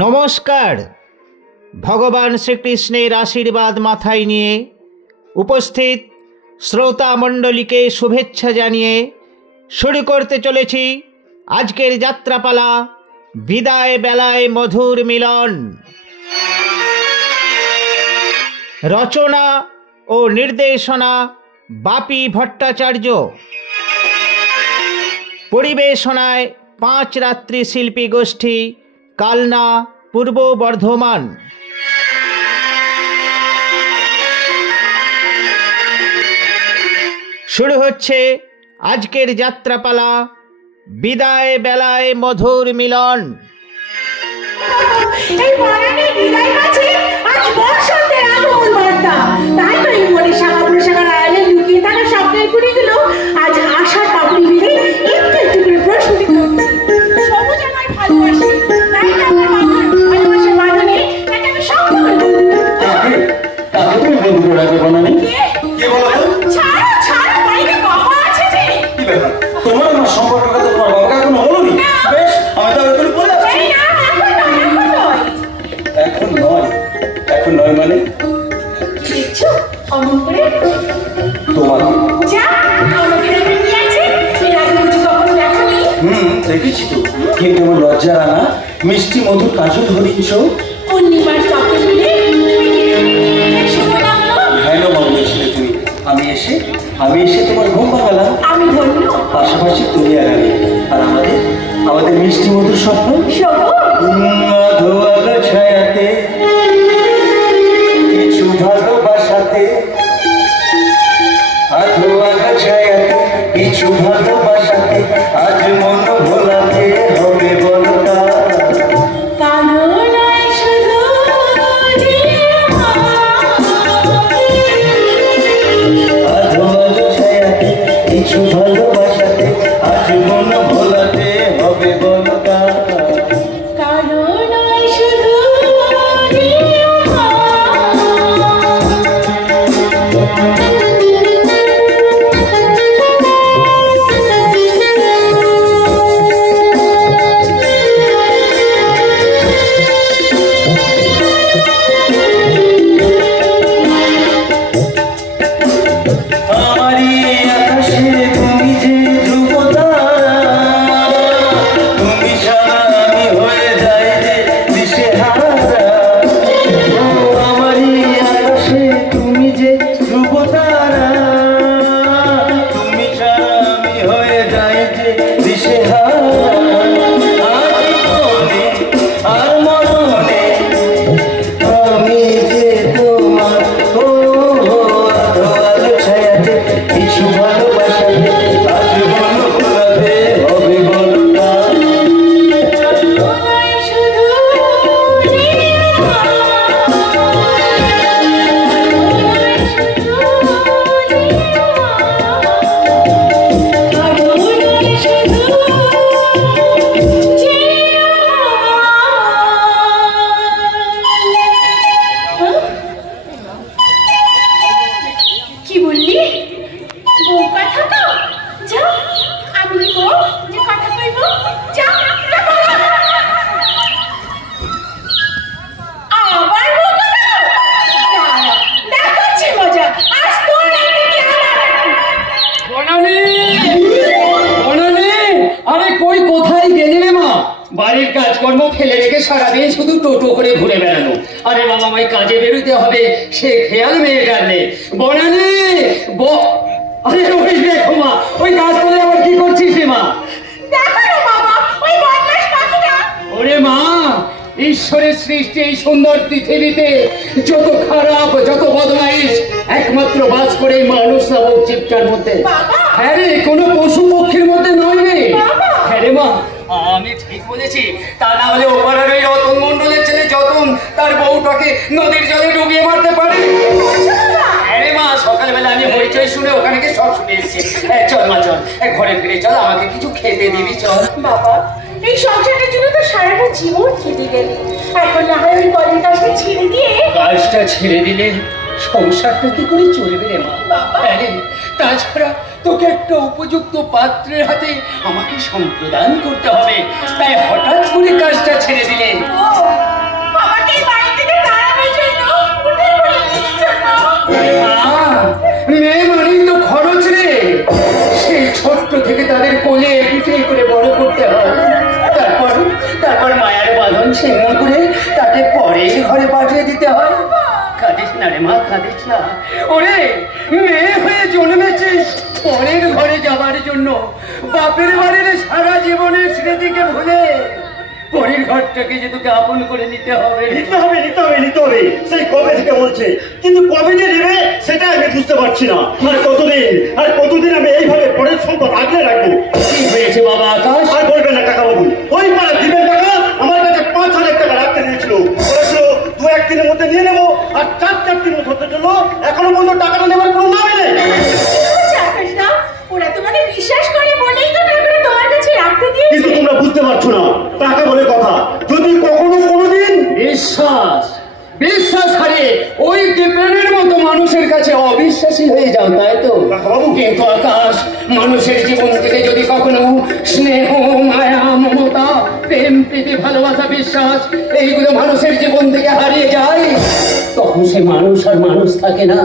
নমস্কার। ভগবান শ্রীকৃষ্ণের আশীর্বাদ মাথায় নিয়ে উপস্থিত শ্রোতা মণ্ডলীকে শুভেচ্ছা জানিয়ে শুরু করতে চলেছি আজকের যাত্রাপালা বিদায় বেলায় মধুর মিলন। রচনা ও নির্দেশনা বাপি ভট্টাচার্য। পরিবেশনায় 5 রাত্রি শিল্পী গোষ্ঠী, কালনা, পূর্ব বর্ধমান। শুরু হচ্ছে আজকের যাত্রাপালা বিদায় বেলায় মধুর মিলন। এই বরণে বিদায় মাঝে আজ বসন্তের আগমন বার্তা। তাই তো এই মনে শাখা প্রশাখার আড়ালে লুকিয়ে থাকা স্বপ্নের কুড়িগুলো আজ আশার পাপড়ি বেঁধে একটু একটু করে প্রস্ফুটিত হচ্ছে। সবুজ আমায় ভালোবাসে, তাই তো আমার ভালোবাসার বাঁধনে তাকে আমি শক্ত করে ধরবো। তাকে তুমি বন্ধু রাখবে বনানি? কে বলো? ছাড়ো ছাড়ো, বাইরে বাবা আছে যে। কি ব্যাপার? তোমার আমার সম্পর্কটা তো তোমার বাবাকে এখনো বলোনি? বেশ, আমি তাহলে তুমি বলে আসছি। এই না, এখন নয়। এখন নয় মানে? দেখছো অমন করে তোমাকে যা আমাকে রেখে দিয়েছে। এর আগে কিছু কখনো দেখোনি? দেখেছি তো, কিন্তু আমার লজ্জা রানা মিষ্টি মধুর কাজল হরিণ চোখ পূর্ণিমার স্বপ্ন মিলে শুভ লাগলো। হেলো মনে ছিলে তুমি। আমি এসে তোমার ঘুম ভাঙালাম। আমি ধন্য। পাশাপাশি তুমি আর আমি, আর আমাদের মিষ্টি মধুর স্বপ্ন আধোয়ালা ছায়াতে কিছু ভালোবাসাতে, আধোয়ালা ছায়াতে কিছু ভালোবাসাতে আজ মন ভোলাতে হবে বলতা। আধোয়ালা ছায়াতে কিছু ভালোবাসাতে আজ মন ভোলাতে হবে বলতা। বাড়ির কাজকর্ম ফেলে রেখে সারাদিন শুধু টোটো করে ঘুরে বেড়ানো। আরে বাবা, আমায় কাজে বেরোতে হবে, সে খেয়াল মেয়েটার নেই। বনানি আরে ওই দেখো মা, ওই কাজ করে আবার কি করছিস রে মা? ওরে মা, ঈশ্বরের সৃষ্টি এই সুন্দর পৃথিবীতে যত খারাপ যত বদমাইশ একমাত্র বাস করে মানুষ নামক জীবটার মধ্যে। হ্যাঁ রে, কোনো পশু পক্ষীর মধ্যে নয় রে। হ্যাঁ রে মা, আমি ঠিক বলেছি। তা না হলে ওপারের ওই রতন মন্ডলের ছেলে যতন তার বউটাকে নদীর জলে ডুবিয়ে মারতে পারে। আরে মা, সকালবেলা আমি হইচই শুনে ওখানে গিয়ে সব শুনে এসেছি। চল মা, চল ঘরে ফিরে চল, আমাকে কিছু খেতে দিবি। চল বাবা, এই সংসারের জন্য তো সারাটা জীবন খেতে গেলি, এখন না হয় ওই কলের কাজটা ছেড়ে দিয়ে। কাজটা ছেড়ে দিলে সংসারটা কি করে চলবে রে মা? আরে তাছাড়া তোকে একটা উপযুক্ত পাত্রের হাতে আমাকে সম্প্রদান করতে হবে, তাই হঠাৎ করে কাজটা ছেড়ে দিলে মা কাঁদিস না। ওরে মেয়ে হয়ে জন্মেছিস পরের ঘরে যাবার জন্য, বাপের বাড়ির সারা জীবনের স্মৃতিকে ভুলে পরের ঘরটাকে যে তোকে আপন করে নিতে হবে। সেই কবে থেকে বলছে, কিন্তু কবে যে নেবে সেটা আমি বুঝতে পারছি না। আর কতদিন আমি এইভাবে পরের সম্পদ আগলে রাখবো? কি হয়েছে বাবা আকাশ? আর বলবেন না কাকা বাবু, ওই পাড়া দিবেন টাকা আমার কাছে 5,000 টাকা রাখতে দিয়েছিল। বলেছিল 2-1 দিনের মধ্যে নিয়ে নেবো, আর 4 দিন হতে চলল, এখনো পর্যন্ত টাকাটা নেবার কোনো নামই নেই। ওরা তোমাকে বিশ্বাস করে বলেই তো টাকাটা তোমার কাছে রাখতে দিয়েছে। কিন্তু তোমরা বুঝতে পারছো না, টাকা বলে কথা, যদি কখনো কোনোদিন বিশ্বাস হারিয়ে ওই দীপেনের মতো মানুষের কাছে অবিশ্বাসী হয়ে যাও, তাই তো? কিন্তু আকাশ, মানুষের জীবন থেকে যদি কখনো স্নেহ, মায়া, মমতা, প্রেম, প্রীতি, ভালোবাসা, বিশ্বাস এইগুলো মানুষের জীবন থেকে হারিয়ে যায়, তখন সে মানুষ আর মানুষ থাকে না।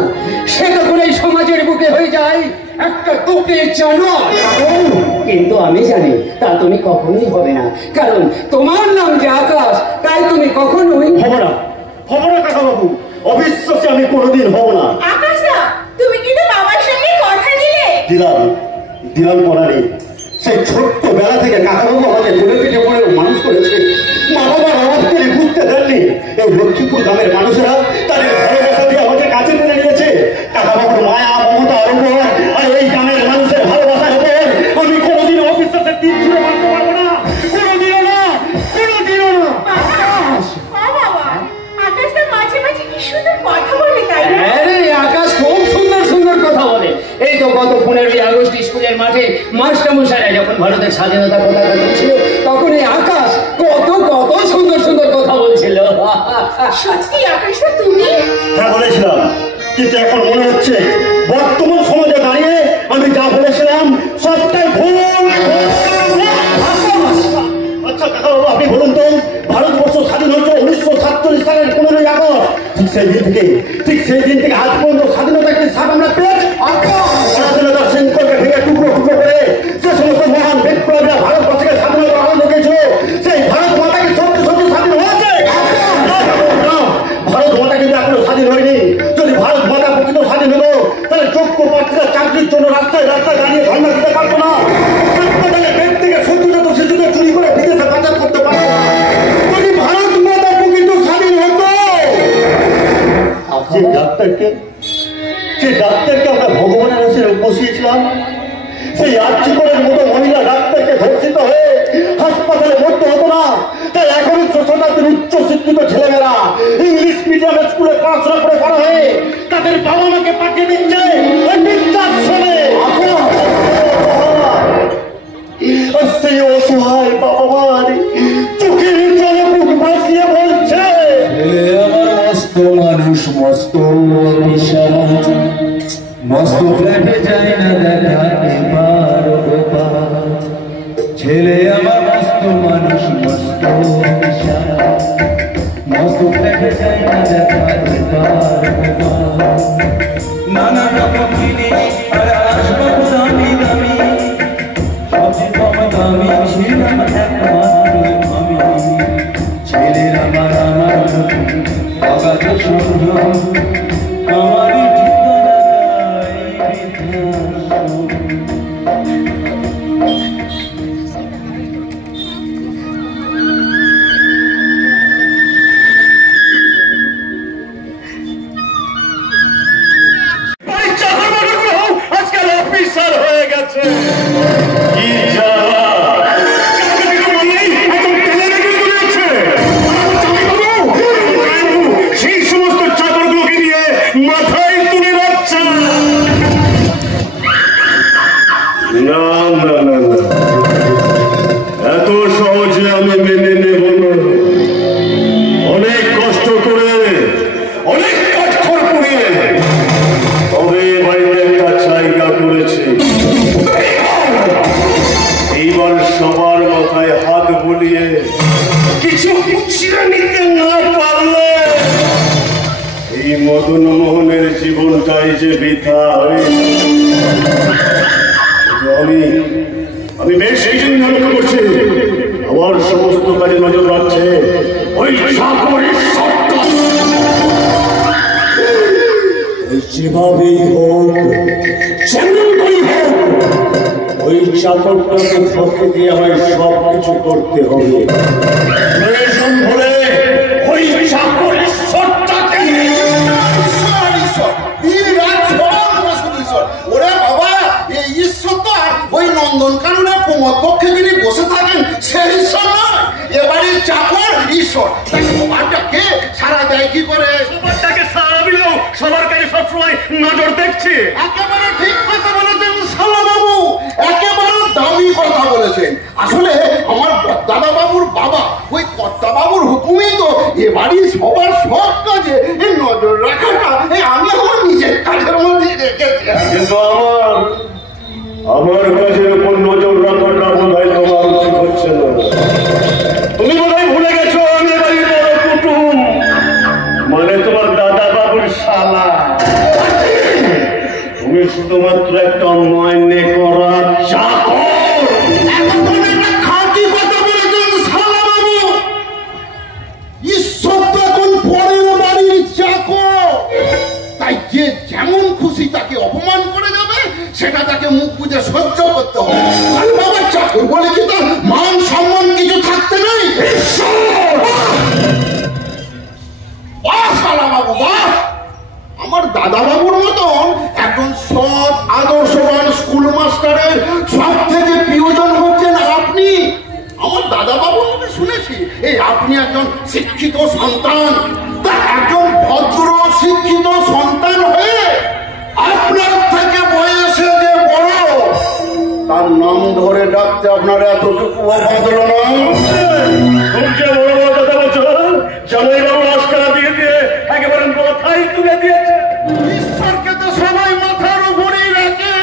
সে তখন এই সমাজের বুকে হয়ে যায় একটা দুঃখে জানোয়ার। কিন্তু আমি জানি তা তুমি কখনোই হবে না, কারণ তোমার নাম যে আকাশ, তাই তুমি কখনোই হবো না কাকা বাবু, অবিশ্বাসে আমি কোনোদিন হবো না। আকাশ দা, তুমি কিন্তু বাবার সঙ্গে কথা দিলাম পড়ারি। সেই ছোট্ট বেলা থেকে কাকা বাবু আমাকে কোলে পিঠে পড়ে মানুষ করেছে। মা বাবার অভাব তিনি বুঝতে দেননি। এই লক্ষ্মীপুর গ্রামের মানুষেরা তাদের ভালোবাসা দিয়ে আমাদের কাছে টেনে নিয়েছে। কাকা বাবুর মায়া, মমতা, অরম্বর আর এই গ্রামের মানুষের ভালোবাসার উপর আমি কোনোদিন অবিশ্বাসের তীর ছুঁড়ে মারতে পারবো না, কোনোদিনও না। আকাশ খুব সুন্দর কথা বলে। এই তো গত 15ই আগস্ট স্কুলের মাঠে মাস্টারমশাইরা যখন ভারতের স্বাধীনতা পতাকা তুলছিল, তখন এই আকাশ কত সুন্দর কথা বলছিল। সত্যি আকাশ তুমি? হ্যাঁ বলেছিলাম, কিন্তু এখন মনে হচ্ছে বর্তমান সমাজে দাঁড়িয়ে আমি যা বলেছিলাম সবটাই ভুল। আচ্ছা কাকা বাবু, আপনি বলুন তো, ভারতবর্ষ স্বাধীন হয়েছে 1947 সালের 15ই আগস্ট। ঠিক সেই দিন থেকে আজ পর্যন্ত স্বাধীনতা একটি সাপ আমরা পেয়েছি। স্বাধীনতার শৃঙ্খলকে ভেঙে টুকরো করে যে সমস্ত মহান বিপ্লবীরা ভারতবর্ষকে স্বাধীনতা আনন্দ দিয়েছিল, সেই ভারত মাতা কি সত্যি স্বাধীন হয়েছে? ভারত মাতা কিন্তু এখনো স্বাধীন হয়নি। যদি ভারত মাতা প্রকৃত স্বাধীন হলো, তাহলে যোগ্য প্রার্থীরা চাকরির জন্য রাস্তায় দাঁড়িয়ে ধর্ণা দিতে পারতো না। হাসপাতালে বেড থেকে সদ্যজাত শিশুকে চুরি করে বিদেশে পাচার করতে পারতো না। যদি ভারত মাতা প্রকৃত স্বাধীন হতো, যে ডাক্তারকে আমরা ভগবানের হাসিনে বসিয়েছিলাম, সেই আর্চিকরের মতো মহিলা ডাক্তারকে ধর্ষিত হয়ে হাসপাতালে ভর্তি হতো না। তাই এখন শতাব্দীর উচ্চ শিক্ষিত ছেলেমেয়েরা ইংলিশ মিডিয়াম স্কুলে পড়াশোনা করে বড় হয়ে তাদের বাবা মাকে পাঠিয়ে দিচ্ছে বৃদ্ধাশ্রমে। সেই অসহায় বাবা মার চোখের জলে বুক ভাসিয়ে বলছে, মানুষ মস্ত মস্ত ফ্ল্যাটে যায় না দেখা এবার ছেলে আমার মস্ত মানুষ মস্ত মস্ত ফ্ল্যাটে যায় না দেখা এবার নানা রকম জিনিস আর আসবাব দামি সবচেয়ে কম দামি ছিলাম একমাত্র আমি। ছেলের আমার অগাধ সংগ্রাম আমারই আজকাল অফিসার হয়ে গেছে। কি সেই সমস্ত চাকরগুলোকে নিয়ে মাথায় তুলে রাখছে। না না না না, এত সহজে আমি মেনে নেব না। অনেক কষ্ট করে, অনেক কাঠখড় পুড়িয়ে তবে বাড়িতে একটা জায়গা করেছে। এইবার সবার মাথায় হাত বুলিয়ে কিছু বুঝিয়ে নিতে না পারলে এই মদন মোহনের জীবনটাই যে বৃথা হয়ে। আমি বেশ এই জন্য লক্ষ্য করছি, আমার সমস্ত কাজে নজর রাখছে ওই চাকরের সত্তা। যেভাবেই হোক যেমন করেই হোক ওই চাকরটাকে ফাঁকে দিয়ে আমায় সব কিছু করতে হবে। প্রয়োজন হলে ওই চাকর ঈশ্বরটাকে ওরে বাবা, এই ঈশ্বর তো আর ওই নন্দন কাননে প্রমোদ পক্ষে যিনি বসে থাকেন সেই ঈশ্বর নয়, এবারে চাকর ঈশ্বর। সবারটা কে সারা দেয় কি করে? সবারটাকে সারা দিলেও সবার কাছে সবসময় নজর দেখছে। একেবারে ঠিক কথা বলেছেন শালা বাবু, একেবারে দামি কথা বলেছেন। আসলে আমার দাদা বাবুর বাবা ওই কর্তা বাবুর হুকুমই তো এবারই সবার সব কাজে নজর রাখাটা আমি আমার নিজের কাজের মধ্যে রেখেছি। কিন্তু আমার কাজের উপর নজর রাখাটা বোধ হয় তোমার উচিত হচ্ছে না। তুমি বোধ হয় ভুলে গেছো আমি বাড়ির বড় কুটুম, মানে তোমার দাদা বাবুর শালা। তুমি শুধুমাত্র একটা অন্যায় করা চাকর। খাঁটি কথা বলেছেন শালা বাবু, ঈশ্বর তো এখন পরের বাড়ির চাকর, তাই যে যেমন খুশি তাকে অপমান করে যাবে সেটা তাকে মুখ বুঝে সহ্য করতে হবে। আর বাবা চাকর বলে কি তার মান সম্মান কিছু থাকতে নেই? বাহ শালা বাবু বাহ, আমার দাদা বাবুর মতন একজন সৎ আদর্শবান স্কুল মাস্টারের সব থেকে প্রিয়জন হচ্ছেন আপনি। আমার দাদা বাবুর মুখে শুনেছি এই আপনি একজন শিক্ষিত সন্তান, তা একজন ভদ্র শিক্ষিত সন্তান হয়ে আপনার থেকে বয়সে যে বড় তার নাম ধরে ডাকতে আপনার এতটুকু বাঁধল না? বড় বড় কথা বলছো, জামাই বাবু আজকারা দিয়ে দিয়ে একেবারে মাথায় তুলে দিয়েছে। ঈশ্বরকে তো সবাই মাথার উপরেই রাখে।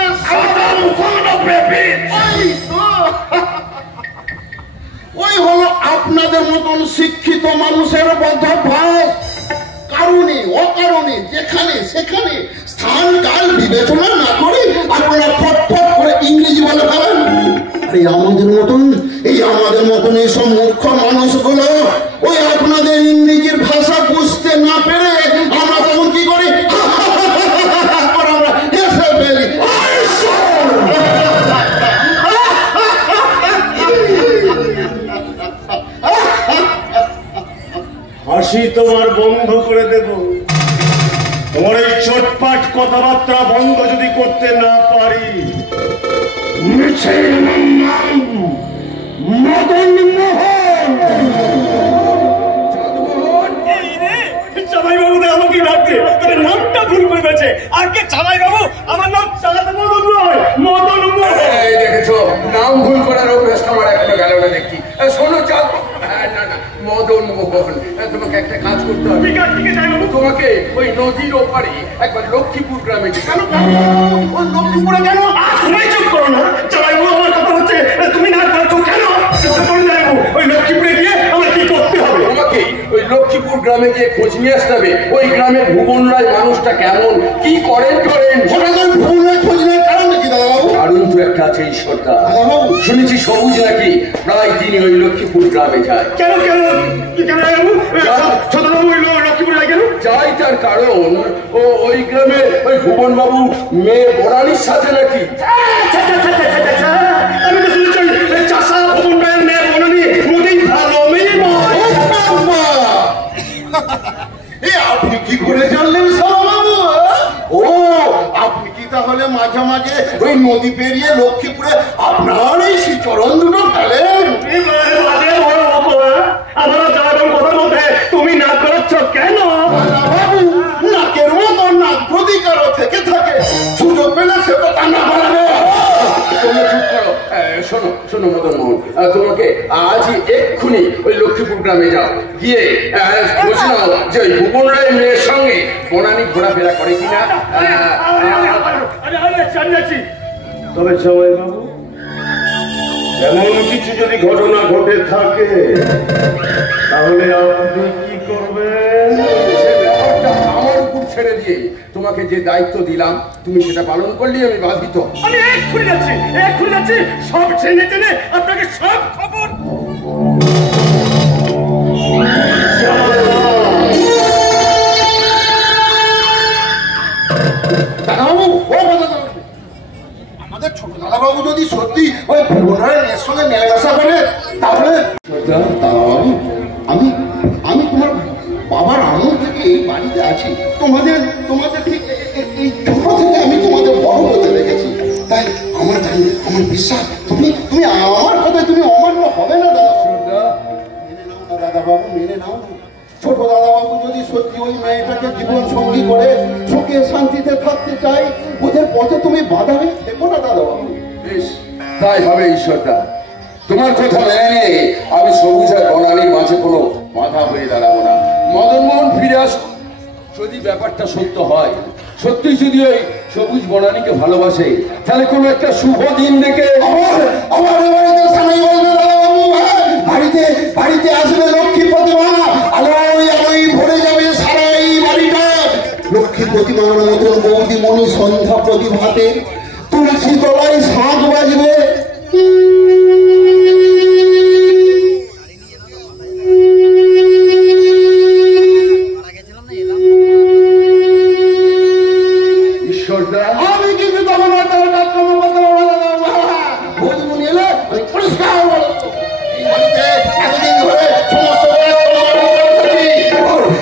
ওই হলো আপনাদের মতন শিক্ষিত মানুষের বদ্ধভ্যাস। কারণে অকারণে যেখানে সেখানে স্থান কাল বিবেচনা না করে আপনারা ফটফট করে ইংরেজি বলে ফেলেন। আরে আমাদের মতন এইসব মূর্খ মানুষগুলো ওই আপনাদের ইংরেজির ভাষা বুঝতে না পেরে আমরা তখন কি করি? আমরা হেসে ফেলি। হাসি তোমার বন্ধ করে দেব। তোমার এই চটপাট কথাবার্তা বন্ধ যদি করতে না পারি, মদন মোহন জামাই বাবু আমাকে ডাকছে, তবে নামটা ভুল করে দিয়েছে। আগে জামাই বাবু, আমার নাম চালাতে মদন নয়, মদন মোহন। দেখেছো, নাম ভুল করার অভ্যাস আমার এখনো গেল না দেখি। শোনো চাল, না না মদন মোহন, তোমাকে একটা কাজ করতে হবে। তোমাকে ওই নদীর ওপারে একবার লক্ষ্মীপুর গ্রামে। কেন ওই লক্ষ্মীপুরে কেন? তুমি চুপ করো না, জামাই বাবু আমার কথা হচ্ছে, তুমি না করছো কেন? ওই লক্ষ্মীপুরে গিয়ে আমার কি করতে হবে? তোমাকে ওই লক্ষ্মীপুর গ্রামে গিয়ে খোঁজ নিয়ে আসতে হবে ওই গ্রামের ভুবন রায় মানুষটা কেমন, কি করেন। ভুবন রায় খোঁজ নেওয়ার কারণ নাকি দাদা বাবু? কারণ তো একটা আছে, ঈশ্বরটা। শুনেছি সবুজ নাকি প্রায় দিনই ওই লক্ষ্মীপুর গ্রামে যায়। কেন লক্ষ্মীপুরে গেল? যাই তার কারণ ওই গ্রামে ওই ভুবন বাবু মেয়ে বরানির সাথে নাকি। আমি তো শুনেছি চাষা ভুবন রায়ের মেয়ে বনানি মোটেই ভালো মেয়ে নয়। আপনি কি করে জানলেন শালা বাবু? ও আপনি কি তাহলে মাঝে মাঝে ওই নদী পেরিয়ে লক্ষ্মীপুরে আপনার এই চরণ দুটো ফেলেন? আমার যাওয়ার কথার মধ্যে তুমি নাক করাচ্ছ কেন? বাবু নাকের মতো নাক যদি কারো থেকে থাকে সুযোগ পেলে সে তো কান্না করাবে। শোনো শোনো মদন মোহন, তোমাকে আজই এক্ষুনি ওই লক্ষ্মীপুর গ্রামে যাও, গিয়ে খোঁজ নাও যে ওই ভুবন রায়ের মেয়ের সঙ্গে বনানি ঘোরাফেরা করে কিনা। তবে জামাই বাবু, এমন কিছু যদি ঘটনা ঘটে থাকে তাহলে আপনি কি করবেন? আমার উপর ছেড়ে দিয়ে তোমাকে যে দায়িত্ব দিলাম তুমি সেটা পালন করলে আমি বাধিত। আমি এক্ষুনি যাচ্ছি সব জেনে জেনে আপনাকে সব খবর। দাদাবাবু যদি সত্যি ওই ভুবনের সঙ্গে মেলামেশা করে তাহলে দাদাবাবু আমি আমি তোমার বাবার আমল থেকে এই বাড়িতে আছি, তোমাদের ঠিক এই ছোট থেকে আমি তোমাদের বড় হতে দেখেছি, তাই আমার বিশ্বাস তুমি আমার কথায় তুমি অমান্য হবে না দাদা। মেনে নাও না দাদাবাবু, মেনে নাও না। ছোট দাদাবাবু যদি সত্যি ওই মেয়েটাকে জীবন সঙ্গী করে সুখে শান্তিতে থাকতে চাই, ওদের পথে তুমি বাধা হয়ে থেকো না দাদাবাবু। বেশ, তাই হবে ঈশ্বরদা। তোমার কথা মেনে নিয়ে আমি সবুজ আর বনানীর মাঝে কোনো বাধা হয়ে দাঁড়াবো না। মদনমোহন ফিরে আসুন, যদি ব্যাপারটা সত্য হয়, সত্যি যদি ওই সবুজ বনানীকে ভালোবাসে, তাহলে কোনো একটা শুভ দিন দেখে বাড়িতে আসবে লক্ষ্মী প্রতিমা, আলোয় ভরে যাবে সারা এই বাড়িটা। লক্ষ্মী প্রতিমার মতন বৌদি মনি সন্ধ্যা প্রতিভাতে তুলসী তলায় শাঁখ বাজবে। আমি কিন্তু তখন বৌদিমণি এলে পরিষ্কার এতদিন ধরে সমস্ত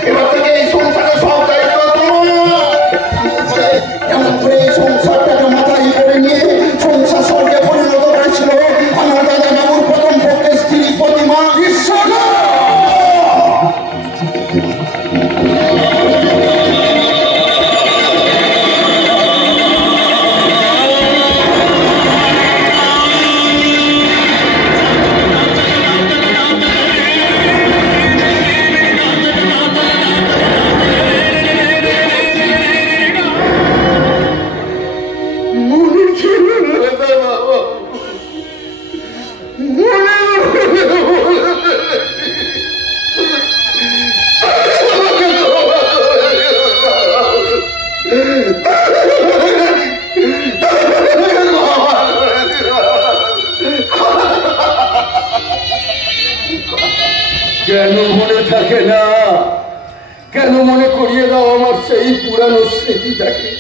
এবার থেকে এই সংসারের সব দায়িত্ব এমন করে এই সংসারটাকে মাথায় করে নিয়ে সংসার স্বর্গে পরিণত করেছিল আমার দাদা বাবুর প্রথম পক্ষে স্ত্রী প্রতিমা ঈশ্বর। কেন মনে থাকে না? কেন মনে করিয়ে দাও আমার সেই পুরানো স্মৃতিটাকে?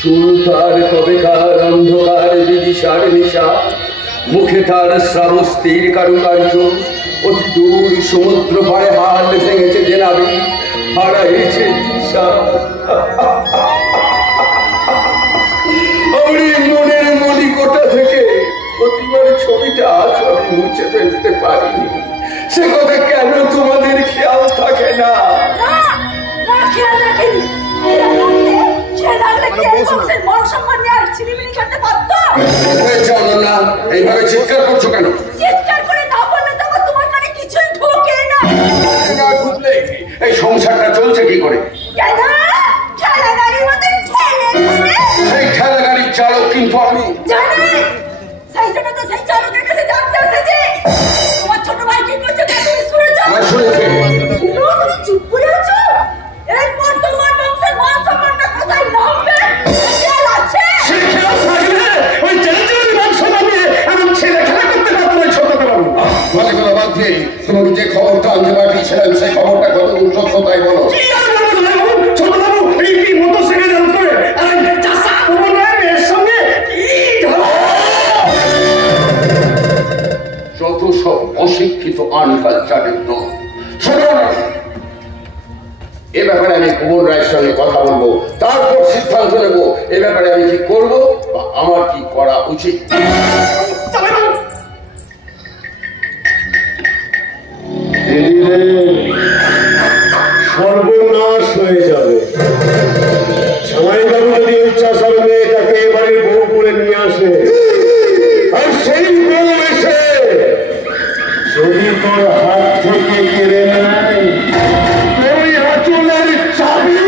চুল তার কবেকার অন্ধকার বিদিশার নিশা, মুখে তার শ্রাবস্তির কারুকার্য, অতি দূর সমুদ্র পাড়ে হাল ভেঙেছে যে নাবি, হারাইছে দিশা। আমি মনের মলিকোটা থেকে প্রতিবার ছবিটা আজ আমি মুছে ফেলতে পারিনি। সে কথা কেন তোমাদের খেয়াল থাকে না? এইভাবে চিৎকার করছো কেন? এই সংসারটা চলছে কি করে? সেই ঠেলা গাড়ির চালক কিন্তু আমি। তোমাকে যে খবরটা আনতে পাঠিয়েছিলাম সেই খবরটা কত সত্য তাই বলো। যত সব অশিক্ষিত আনকালচারের দল। এ ব্যাপারে আমি ভুবন রায়ের সঙ্গে কথা বলবো, তারপর সিদ্ধান্ত নেব এ ব্যাপারে আমি কি করবো বা আমার কি করা উচিত। সর্বনাশ হয়ে যাবে। জামাইবাবু যদি ওই চাষার মেয়েটাকে এবারে বউ করে নিয়ে আসে, আর সেই বউ এসে যদি তোর হাত থেকে কেড়ে নেয় ওই আঁচলের চাবি।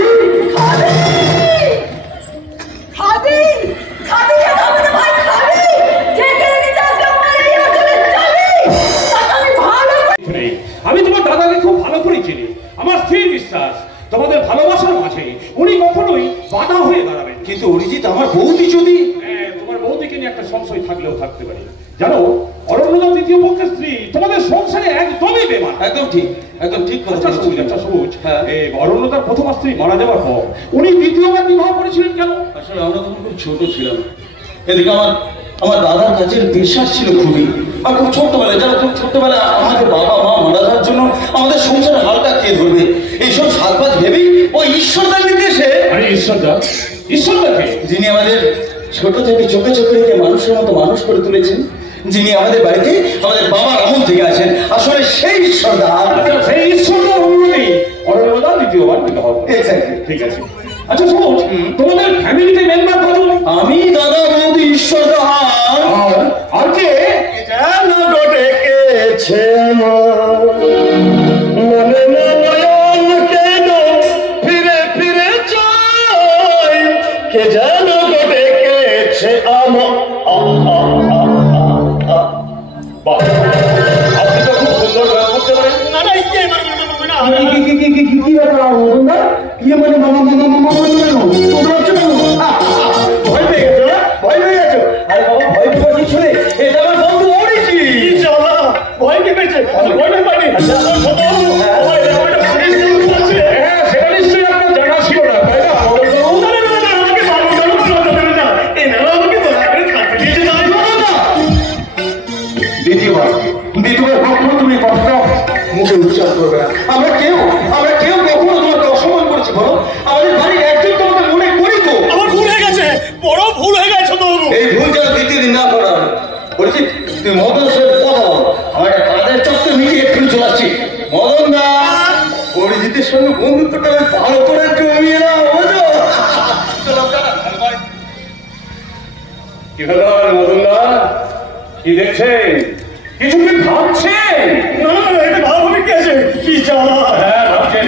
আমি তোমার দাদাকে খুব ভালো করে চিনি। আমার স্থির বিশ্বাস তোমাদের ভালোবাসার মাঝে উনি কখনোই বাধা হয়ে দাঁড়াবেন। কিন্তু অরিজিৎ, আমার বৌদি যদি তোমার বৌদিকে নিয়ে একটা সংশয় থাকলেও থাকতে পারে। জানো, অরণ্যদা দ্বিতীয় পক্ষের স্ত্রী তোমাদের সংসারে একদমই বেমান। একদম ঠিক, একদম ঠিক কথা। সবুজ, অরণ্যদার প্রথম স্ত্রী মারা যাওয়ার পর উনি দ্বিতীয়বার বিবাহ করেছিলেন কেন? আসলে আমরা তখন খুব ছোট ছিলাম। এদিকে আমার আমার দাদার কাজের বিশ্বাস ছিল খুবই, আর খুব ছোট্টবেলায়, যারা খুব ছোট্টবেলায় আমাদের বাবা মা মারা যাওয়ার জন্য আমাদের সংসারের হালটা কে ধরবে, এইসব সাতপাত ভেবেই ওই ঈশ্বরদার নির্দেশে। আরে ঈশ্বরদাকে যিনি আমাদের ছোট থেকে চোখে চোখে রেখে মানুষের মতো মানুষ করে তুলেছেন, যিনি আমাদের বাড়িতে আমাদের বাবার আমল থেকে আছেন, আসলে সেই ঈশ্বরদা। সেই ঈশ্বরদার অনুমতি অরণ্যদা দ্বিতীয়বার দিতে হবে। ঠিক আছে। আচ্ছা শোনো, তোমাদের ফ্যামিলিতে মেম্বার কত? আমি, দাদা, বৌদি, ঈশ্বরদা আর কে? যেন ডেকেছে মনে নয়ন কেন ফিরে ফিরে চাই, কে যেন ডেকেছে আমার। আপনি তো খুব সুন্দর গান করতে পারেন। কি ব্যাপার ইয়ে মানে মামা মামা মামা ভয় পেয়ে গেছো? ভয় পেয়ে গেছো? আরে বাবা, ভয় পেয়ে কিছু নেই, এটা আমার বন্ধু অরিজি। ভয় পেয়েছে? ভয় পেয়ে পাইনি। হ্যাঁ, সেটা নিশ্চয়ই আপনার জানা ছিল না, তাই না? দ্বিতীয়বার কখনো তুমি কথাটা মুখে উচ্চারণ করবে না। আমরা কেউ কখনো তোমাকে অসম্মান করেছি বলো? আমাদের বাড়ির একজন তোমাকে মনে করি তো। আমার ভুল হয়ে গেছে, বড় ভুল হয়ে গেছে তো। এই ভুল যেন দ্বিতীয় দিন না করা বলেছি। তুমি মদন সাথে কথা বলো, আমার একটা কাজের চক্কর মিটিয়ে এক্ষুনি চলে আসছি। মদন দা, পরিচিতির সঙ্গে বন্ধুত্বটা ভালো করে জমিয়ে না, বুঝো? কি হলো মদনদা, কি দেখছেন? কিছু কি ভাবছেন? না, এটা ভালো হবে কি আছে? কি জ্বালা! হ্যাঁ, ভাবছেন।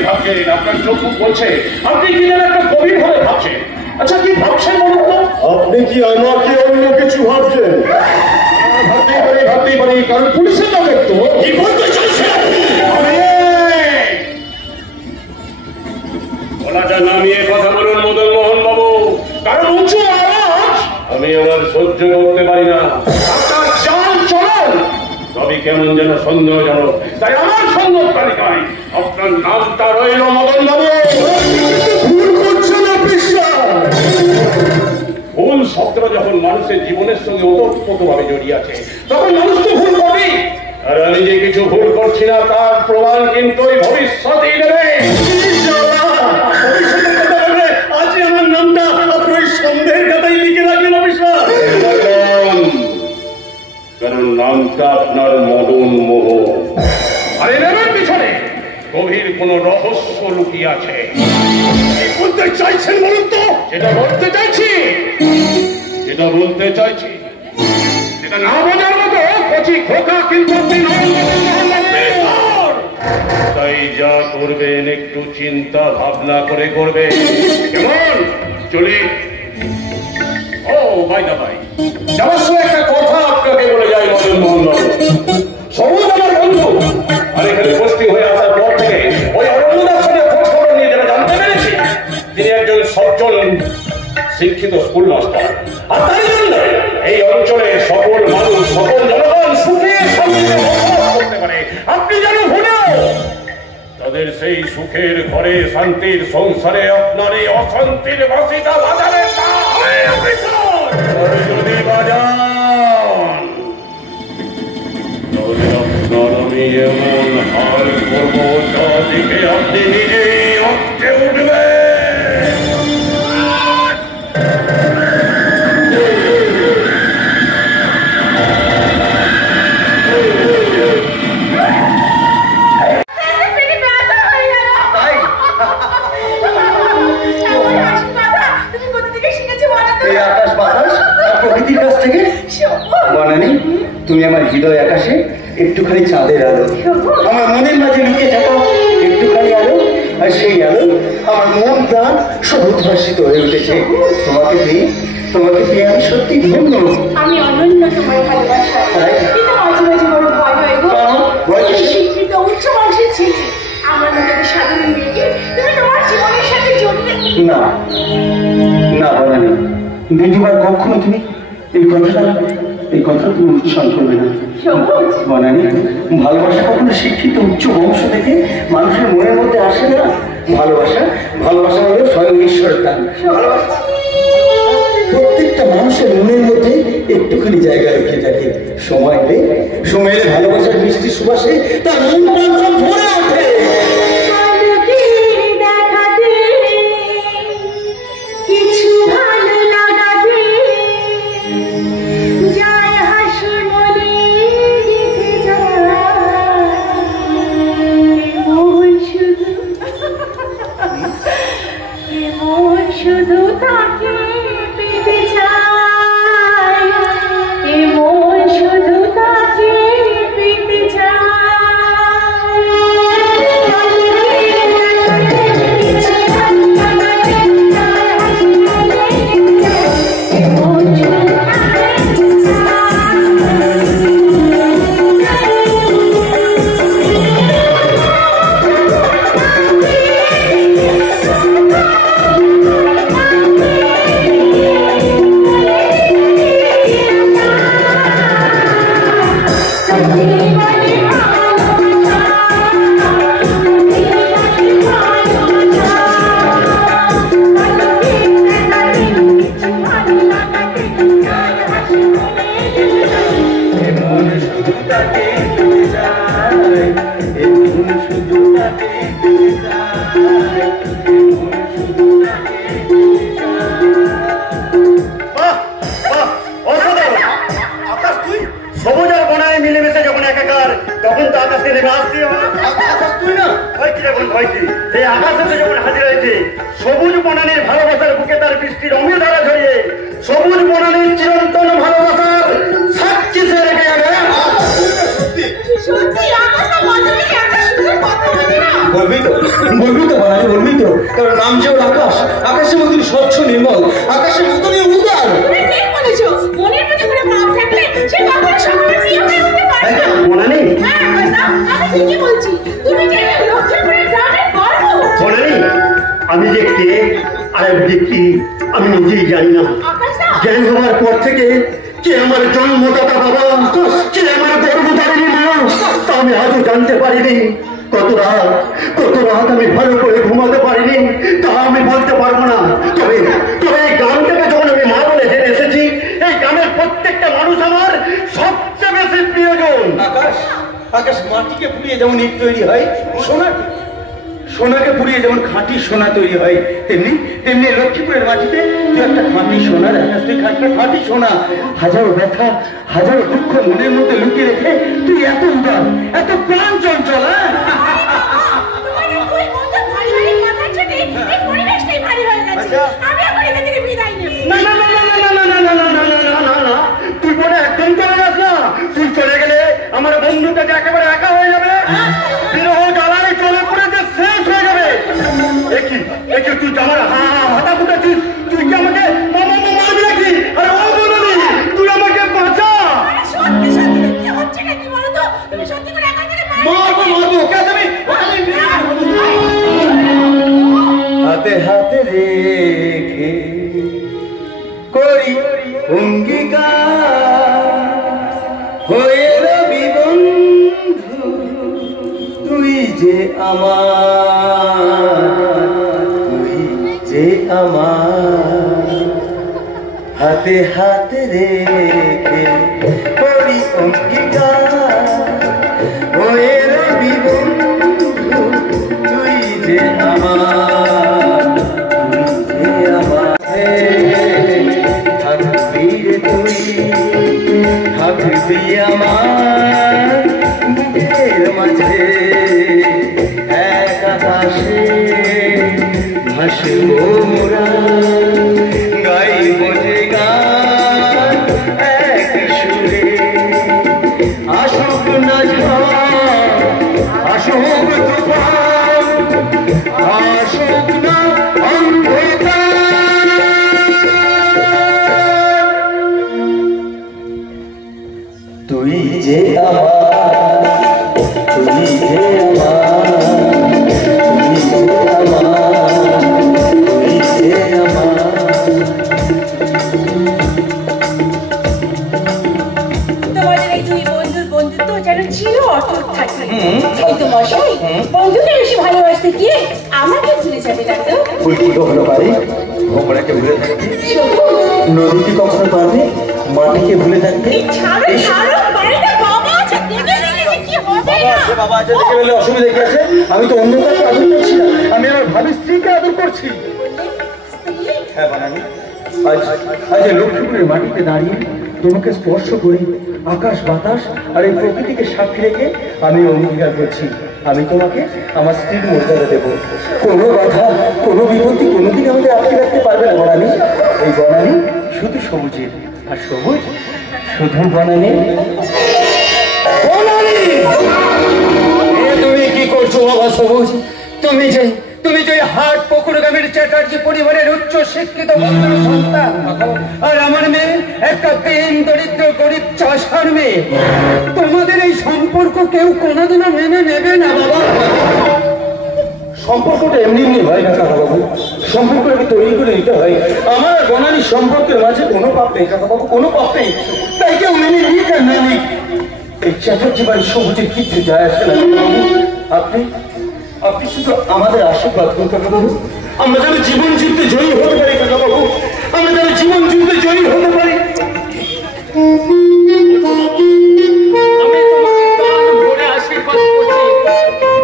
আপনার চোখ মুখ বলছে আপনি কি যেন একটা গভীর ভাবে ভাবছেন। আচ্ছা, কি ভাবছেন বলুন তো? আপনি কি আমাকে অন্য কিছু ভাবছেন? ভাবতেই পারি, কারণ পুলিশের নজর তো। কি বলতে চাইছেন আপনি? গলাটা নামিয়ে কথা বলুন মদন মোহন বাবু, কারণ উঁচু আওয়াজ আমি আমার সহ্য করতে পারি না। আপনার চাল চলন সবই কেমন যেন সন্দেহজনক, তাই আমার সন্দেহ তালিকায় আপনার নামটা রইল মদন বাবু। ভুল করছেন অফিসার। ভুল শব্দটা যখন মানুষের জীবনের সঙ্গে ওতপ্রোতভাবে জড়িয়ে আছে, তখন মানুষ তো ভুল করবে। আর আমি যে কিছু ভুল করছি না তার প্রমাণ কিন্তু ওই ভবিষ্যতেই দেবে। আজ আমার নামটা আপনার সন্দেহের খাতায় লিখে রাখবেন অফিসার। কারণ নামটা আপনার মদন মোহন, আর এর পিছনে গভীর কোন রহস্য লুকিয়ে আছে। কি বলতে চাইছেন বলুন তো? যেটা বলতে চাইছি সেটা না বোঝার মতো কচি খোকা কিন্তু আপনি নন মদন মোহন বাবু। তাই যা করবেন একটু চিন্তা ভাবনা করে করবে, কেমন? চলি। ও ভাই দা ভাই, যাওয়ার সময় একটা কথা আপনাকে বলে যাই মদন মোহন বাবু। সবুজ আমার বন্ধু, আর এখানে উপস্থিত হয়ে আসার পর থেকে ওই অরণ্যদার সঙ্গে খোঁজ খবর নিয়ে যেটা জানতে পেরেছি, তিনি একজন সজ্জন শিক্ষিত স্কুল মাস্টার। আর তাই জন্য এই অঞ্চলের সকল মানুষ, সকল জনগণ সুখে শান্তিতে বসবাস করতে পারে। আপনি যেন ভুলেও তাদের সেই সুখের ঘরে, শান্তির সংসারে আপনার এই অশান্তির বাসিটা বাজারে না হয়। যদি বাজান, তাহলে আপনার আমি এমন হাল করবো যাদিকে আপনি নিজেই অটকে উঠবে। তুমি আমার হৃদয় আকাশে একটুখানি চাঁদের আলো, আমার মনের মাঝে লুকিয়ে থাকা একটুখানি আলো, আর সেই আলো আমার মন প্রাণ সব উদ্ভাসিত হয়ে উঠেছে। তোমাকে পেয়ে আমি সত্যি ধন্য। আমি অনন্য তোমার ভালোবাসা, কিন্তু মাঝে মাঝে বড় ভয় হয় গো। শিক্ষিত উচ্চ বংশের ছেলে আমার মতো সাধারণ মেয়েকে তুমি তোমার জীবনের সাথে জড়িয়ে না বানানি, দ্বিতীয়বার কখনো তুমি এই কথা তুমি উচ্চারণ করবে না বানানি। ভালোবাসা কখনো শিক্ষিত উচ্চ বংশ থেকে মানুষের মনের মধ্যে আসে না। ভালোবাসা হলো স্বয়ং ঈশ্বরের দান। প্রত্যেকটা মানুষের মনের মধ্যে একটুখানি জায়গা রেখে থাকে। সময় এলে ভালোবাসার মিষ্টি সুবাসে তার মন প্রাণ ভরে ওঠে। সবুজ বনানীর ভালোবাসার বুকে তার বৃষ্টির অমিল ধারা ঝরিয়ে সবুজ বনানীর চিরন্তন ভালোবাসার সাক্ষী সে রেখে যাবে। বলবি তো বলবি তো কারণ নাম যে আকাশ, আকাশের মতন স্বচ্ছ নির্মল, আকাশের মতনই উদার। বনানী আমি যে কে আর কি আমি নিজেই জানি না। জ্ঞান হওয়ার পর থেকে কে আমার জন্মদাতা বাবা, কে আমার গর্ভধারিণী মা, তা আমি আজও জানতে পারিনি। কত রাত আমি ভালো করে ঘুমাতে পারিনি তা আমি বলতে পারবো না। তবে এই গ্রামটাকে যখন আমি মা বলে জেনে এসেছি, এই গ্রামের প্রত্যেকটা মানুষ আমার সবচেয়ে বেশি প্রিয়জন। আকাশ মাটিকে পুড়িয়ে যেমন ইট তৈরি হয়, সোনাকে পুড়িয়ে যেমন খাঁটি সোনা তৈরি হয়, তেমনি লক্ষ্মীপুরের মাটিতে তুই একটা খাঁটি সোনা দেখাস। তুই খাঁটি সোনা। হাজারো ব্যথা, হাজারো দুঃখ মনের মধ্যে লুকিয়ে রেখে তুই এত উদার, এত প্রাণ চঞ্চল। তুই বলে একদম চলে যাস না। তুই চলে গেলে আমার বন্ধুটা যে একেবারে একা হয়ে যাবে, বিরহ জ্বালায় চলে পড়ে যে শেষ হয়ে যাবে। একই তুই আমার হাতা ফুটাচ্ছিস, তুই কি আমাকে মারবি নাকি? আরে ও বলবি, তুই আমাকে বাঁচা। মারবো কে তুমি? হাতে হাতে রেখে করি অঙ্গীকার হয়ে রবি বন্ধু, তুই যে আমার হাতে হাতে রেখে করি অঙ্গীকার হয়ে রবি বন্ধু, তুই যে আমার থাকবি আমার বুকের মাঝে, এক আকাশে ভাসব মোরা, গাইব যে গান এক সুরে। আসুক না ঝড়, আসুক তুফান, আসুক না অন্ধকার, তুই যে আমার, তুই যে আমার, তুই যে আমার। তোমাদের এই দুই বন্ধুর বন্ধুত্ব যেন চির অটুট থাকে। কিন্তু মশাই, বন্ধুকে বেশি ভালোবাসতে গিয়ে আমাকে ভুলে যাবে না তো? ভুল কি হলো ভাই? ভোমরাকে ভুলে থাকতে? নদীকে কখনো পারবে মাটিকে ভুলে থাকতে? বাবা আছে দেখে বলে অসুবিধা কি আছে? আমি তো অন্য কাউকে আদর করছি না, আমি আমার ভাবির স্ত্রীকে আদর করছি। হ্যাঁ বানানি, আজ লক্ষ্মীপুরের মাটিতে দাঁড়িয়ে তোমাকে স্পর্শ করে আকাশ বাতাস আর এই প্রকৃতিকে সাক্ষী রেখে আমি অঙ্গীকার করছি আমি তোমাকে আমার স্ত্রীর মর্যাদা দেবো। কোনো বাধা কোনো বিপত্তি কোনোদিন আমাদের আটকে রাখতে পারবে না বনানি। এই বনানি শুধু সবুজের, আর সবুজ শুধু বনানি। তুমি কি করছো বাবা সবুজ? তুমি যে হাট পুকুরগামীর চ্যাটার্জি পরিবারের উচ্চ শিক্ষিত ভদ্র সন্তান, আর আমার মেয়ে একটা দিন দরিদ্র গরিব চাষার মেয়ে। তোমাদের এই সম্পর্ক কেউ কোনোদিনও মেনে নেবে না বাবা। সম্পর্কটা এমনি এমনি হয় না কাকা বাবু, সম্পর্কটাকে তৈরি করে নিতে হয়। আমার আর বনানীর সম্পর্কের মাঝে কোনো পাপ নেই কাকা বাবু, কোনো পাপ নেই। তাই কেউ মেনে নিক আর না নিক, এই চ্যাটার্জি বাড়ির সবুজের কিছু যায় আসে না বাবু। আপনি শুধু আমাদের আশীর্বাদ করুন কাকা বাবু, আমরা যেন জীবন যুদ্ধে জয়ী হতে পারি কাকা বাবু, আমরা যেন জীবন যুদ্ধে জয়ী হতে পারি। আমি তোমাকে প্রাণ ভরে আশীর্বাদ করছি,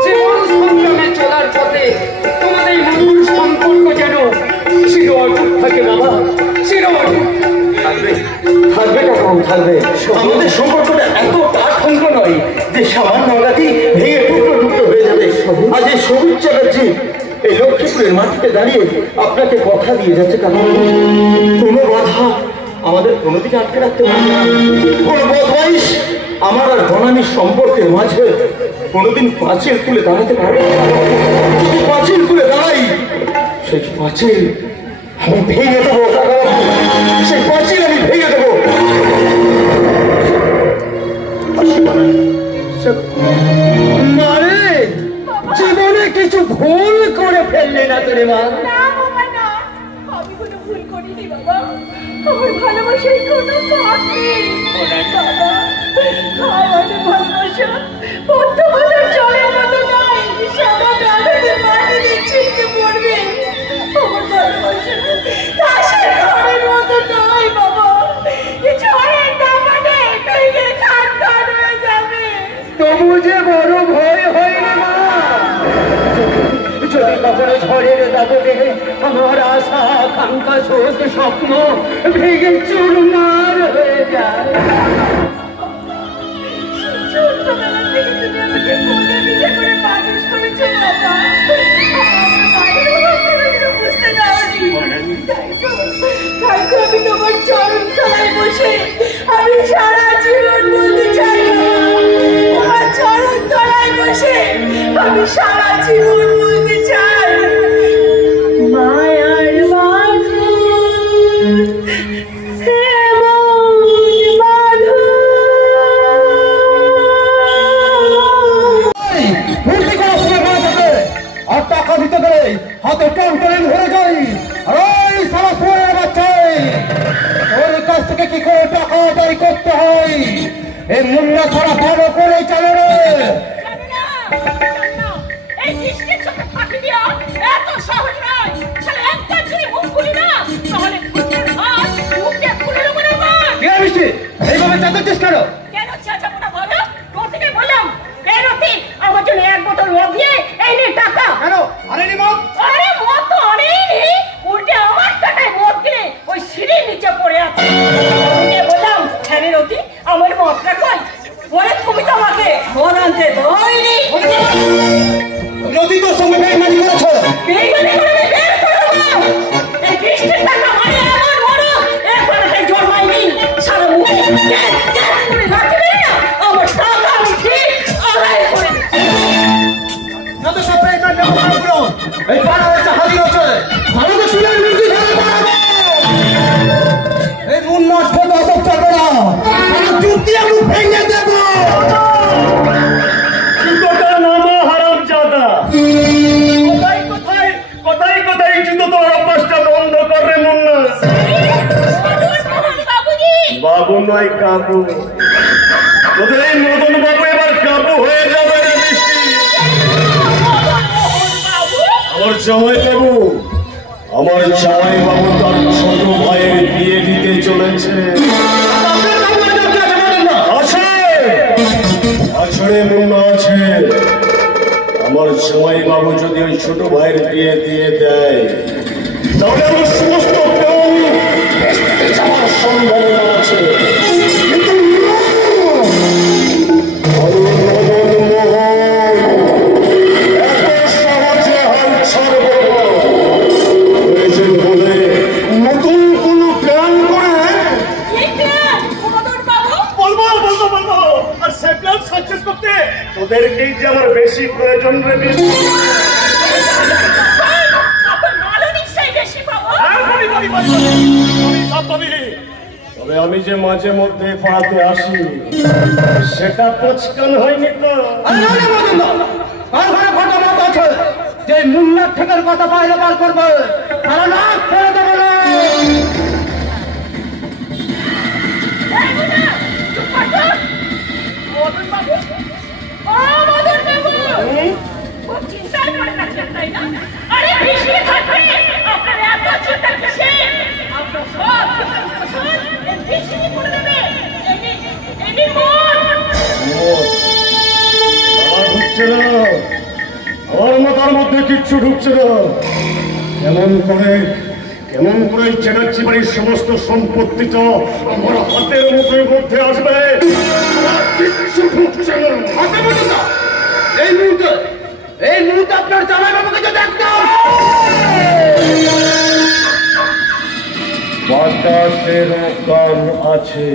জীবন সংগ্রামে চলার পথে তোমাদের এই মধুর সম্পর্ক যেন চির অটুট থাকে বাবা, চির অটুট থাকবে কাকা বাবু, থাকবে। আমাদের সম্পর্কটা এত আতঙ্ক নয় যে সামান্য আঘাতি ভেঙে টুকরো টুকরো হয়ে যাবে। আজ এই সবুজ চ্যাটার্জি এই লক্ষ্মীপুরের মাটিতে দাঁড়িয়ে আপনাকে কথা দিয়ে যাচ্ছে কাকা বাবু, কোনো বাধা আমাদের কোনোদিন আটকে রাখতে পারবে না। কোনো বদমাইশ আমার আর বনানীর সম্পর্কের মাঝে কোনোদিন পাঁচিল তুলে দাঁড়াতে পারবে না। যদি পাঁচিল তুলে দাঁড়াই, সেই পাঁচিল আমি ভেঙে দেবো কাকা বাবু, সেই পাঁচিল আমি ভেঙে দেবো। মারে জীবনে কিছু ভুল করে ফেললে না তোরে মা? না বাবা না, আমি কোনো ভুল করিনি বাবা, আমার ভালোবাসায় কোনো পাপ নেই বাবা। আমার ভালোবাসা পদ্মপাতার জলের মতো নয়, সাদা দাদাদের মাটিতে ছিটকে পড়বে। আমার ভালোবাসা তাসের ঘরের মতো নয় বাবা, ঝড়ের দাপানে ভেঙে খানখান হয়ে যাবে। তবু যে বড় ভয় হয় রে মা, যদি কখনো ঝড়ের দাপটে আমার আশা আকাঙ্ক্ষা শোক স্বপ্ন ভেঙে চুরমার হয়ে যায়। ছোটবেলা থেকে তুমি আমাকে কোলে পিঠে করে মানুষ করেছো বাবা, বুঝতে দাওনি। তাই তো আমি তোমার চরণ তলায় বসে আমি সারা জীবন বলতে চাই তোমার চরণ তলায় বসে আমি সারা জীবন বলতে চাই, মায়ার বাঁধন আর টাকা দিতে গেলে হাতে টনটনে ধরে যাই। আর ওই সারা ফোনের বাচ্চাই ওর কাছ থেকে কি করে টাকা আদায় করতে হয় এই মুন্না ছাড়া ভালো করে চালে রে। এই বৃষ্টির চোখে ফাঁকি দিয়া এত সহজ নয়, শালা একবার যদি মুখ খুলি না তাহলে ফুটের হাত মুখে খুলে দেবো না মা। কে বৃষ্টি এইভাবে চাচাচ্ছিস কেন? কেন চাচাবো না বলো? তোর থেকে বললাম বেরোতি আমার জন্য এক বোতল মদ দিয়ে এই নে টাকা। কেন আরেনি মদ? আরে মদ তো আনেইনি, উল্টে আমার টাকায় মদ কিনে ওই সিঁড়ির নিচে পড়ে আছে। আমি বললাম হ্যাঁ রে রতি আমার মদটা কই? বলে তুমি তো আমাকে মদ আনতে দইনি। রতি তোর সঙ্গে বেইমানি করেছে। বেইমানি করে আমি বের করে দেবো। এই বৃষ্টির টাকা মানে আমার বড় একবারে জন্মাইনি, সারা মুখে ক্যাট ক্যাট করে রাখবে না আমার টাকা আমি ঠিক আদায় করে দিচ্ছি। না তো সব এটা নেব পুরো এই পাড়া হচ্ছে হাজির হচ্ছে আমাকে তুলে মুরগি ধরে পাড়াবো। এই মুন্না ছোট অসব চলবে না, আমি জুতি আমি ভেঙে দেব। জুতোটা নামা হারামজাদা, কোথায় কোথায় কোথায় কোথায় জুতো তোর অভ্যাসটা বন্ধ কর রে মুন্না। বাবু নয় কাবু, তোদের এই মদন বাবু এবার কাবু হয়ে যাবে রে বৃষ্টি। আমার জামাই বাবু আমার জামাই বাবু তার ছোট ভাইয়ের বিয়ে দিতে চলেছে। আছে মুন্না আছে। আমার জামাই বাবু যদি ওই ছোট ভাইয়ের বিয়ে দিয়ে দেয় তাহলে আমার সমস্ত যাওয়ার সম্ভাবনা আছে। কিন্তু নতুন কোন প্ল্যান করে বলবো আর সে প্ল্যান সাকসেস করতে তোদেরকেই যে আমার বেশি প্রয়োজন রে। তবে আমি যে মাঝে মধ্যে পাড়াতে আসি সেটা পচকান হয়নি তো। যে মুন্নার ঠেকের কথা বাইরে বার করবো তারা না ছেড়ে দেবে না। আমার মাথার মধ্যে কিচ্ছু ঢুকছে না। কেমন করে চ্যাটার্জি বাড়ির সমস্ত সম্পত্তিটা আমার হাতের মুখের মধ্যে আসবে কিচ্ছু ঢুকছে না। এই মুহূর্তে আপনার জামাই বাবুকে যে দেখতাম বাতাসেরও কান আছে।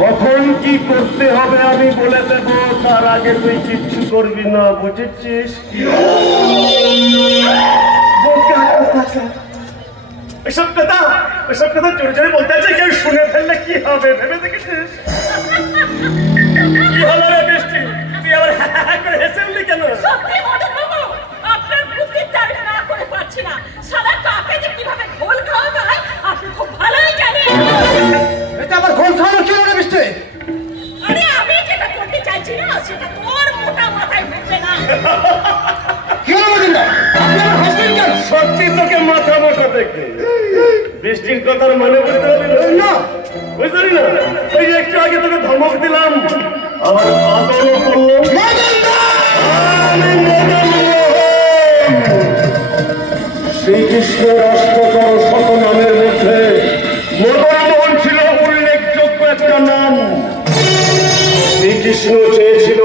কখন কি করতে হবে আমি বলে দেব, তার আগে তুই কিচ্ছু করবি না, বুঝেছিস? এসব কথা জোরে জোরে বলতে আছে, কেউ শুনে ফেললে কি হবে ভেবে দেখেছিস? কি হলো রে বৃষ্টি, তুই আবার করে হেসে উঠলি কেন? সত্যি মদন বাবু, আপনার বুদ্ধির তারিফ না করে পারছি না। সারা কাকে যে কিভাবে ঘোল খাওয়াতে হয় আপনি খুব ভালোই জানেন। এটা আবার ঘোল খাওয়ানো কি রে বৃষ্টি? আরে আমি যেটা করতে চাইছি না সেটা তোর মোটা মাথায় ঢুকবে না। কি হলো মদিনা, আপনি আমার হাসবেন কেন? সত্যি তোকে মাথা মোটা দেখে বৃষ্টির কথার মানে বুঝতে পারলি না? বুঝলি না? ওই যে একটু আগে তোকে ধমক দিলাম, আমার আদরও করলাম। শ্রীকৃষ্ণের অষ্টতর শত নামের মধ্যে মদনমোহন ছিল উল্লেখযোগ্য একটা নাম। শ্রীকৃষ্ণ চেয়েছিল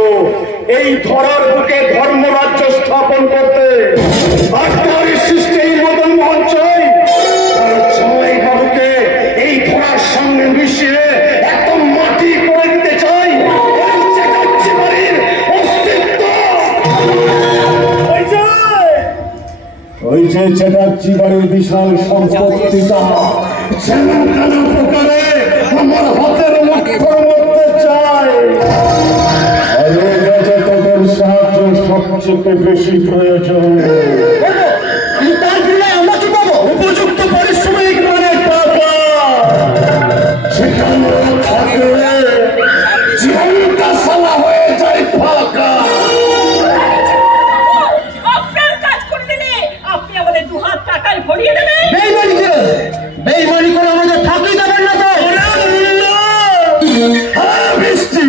এই ধরার বুকে ধর্মরাজ্য স্থাপন করতে, আর তারই সৃষ্টি এই মদনমোহন চাই জামাই বাবুকে এই ধরার সঙ্গে মিশিয়ে একদম মাটি করে দিতে চাই। ওই যে চ্যাটার্জি বাড়ির বিশাল সম্পত্তিটা যেন কোন প্রকারে আমার হাতের মুঠোর মধ্যে চাই। তোদের সাহায্য সবচেয়ে বেশি প্রয়োজন। তার বিলে আমরা কি পাবো? উপযুক্ত পারিশ্রমিক মানে টাকা। সেখানে থাকলে জীবনটা সালা হয়ে যায় ফাঁকা। আপনার কাজ করে দিলে আপনি আমাদের 2 হাত টাকায় ভরিয়ে দেবেন। বেইমানি করে আমাদের ঠাকুই দেবেন না তো? বৃষ্টি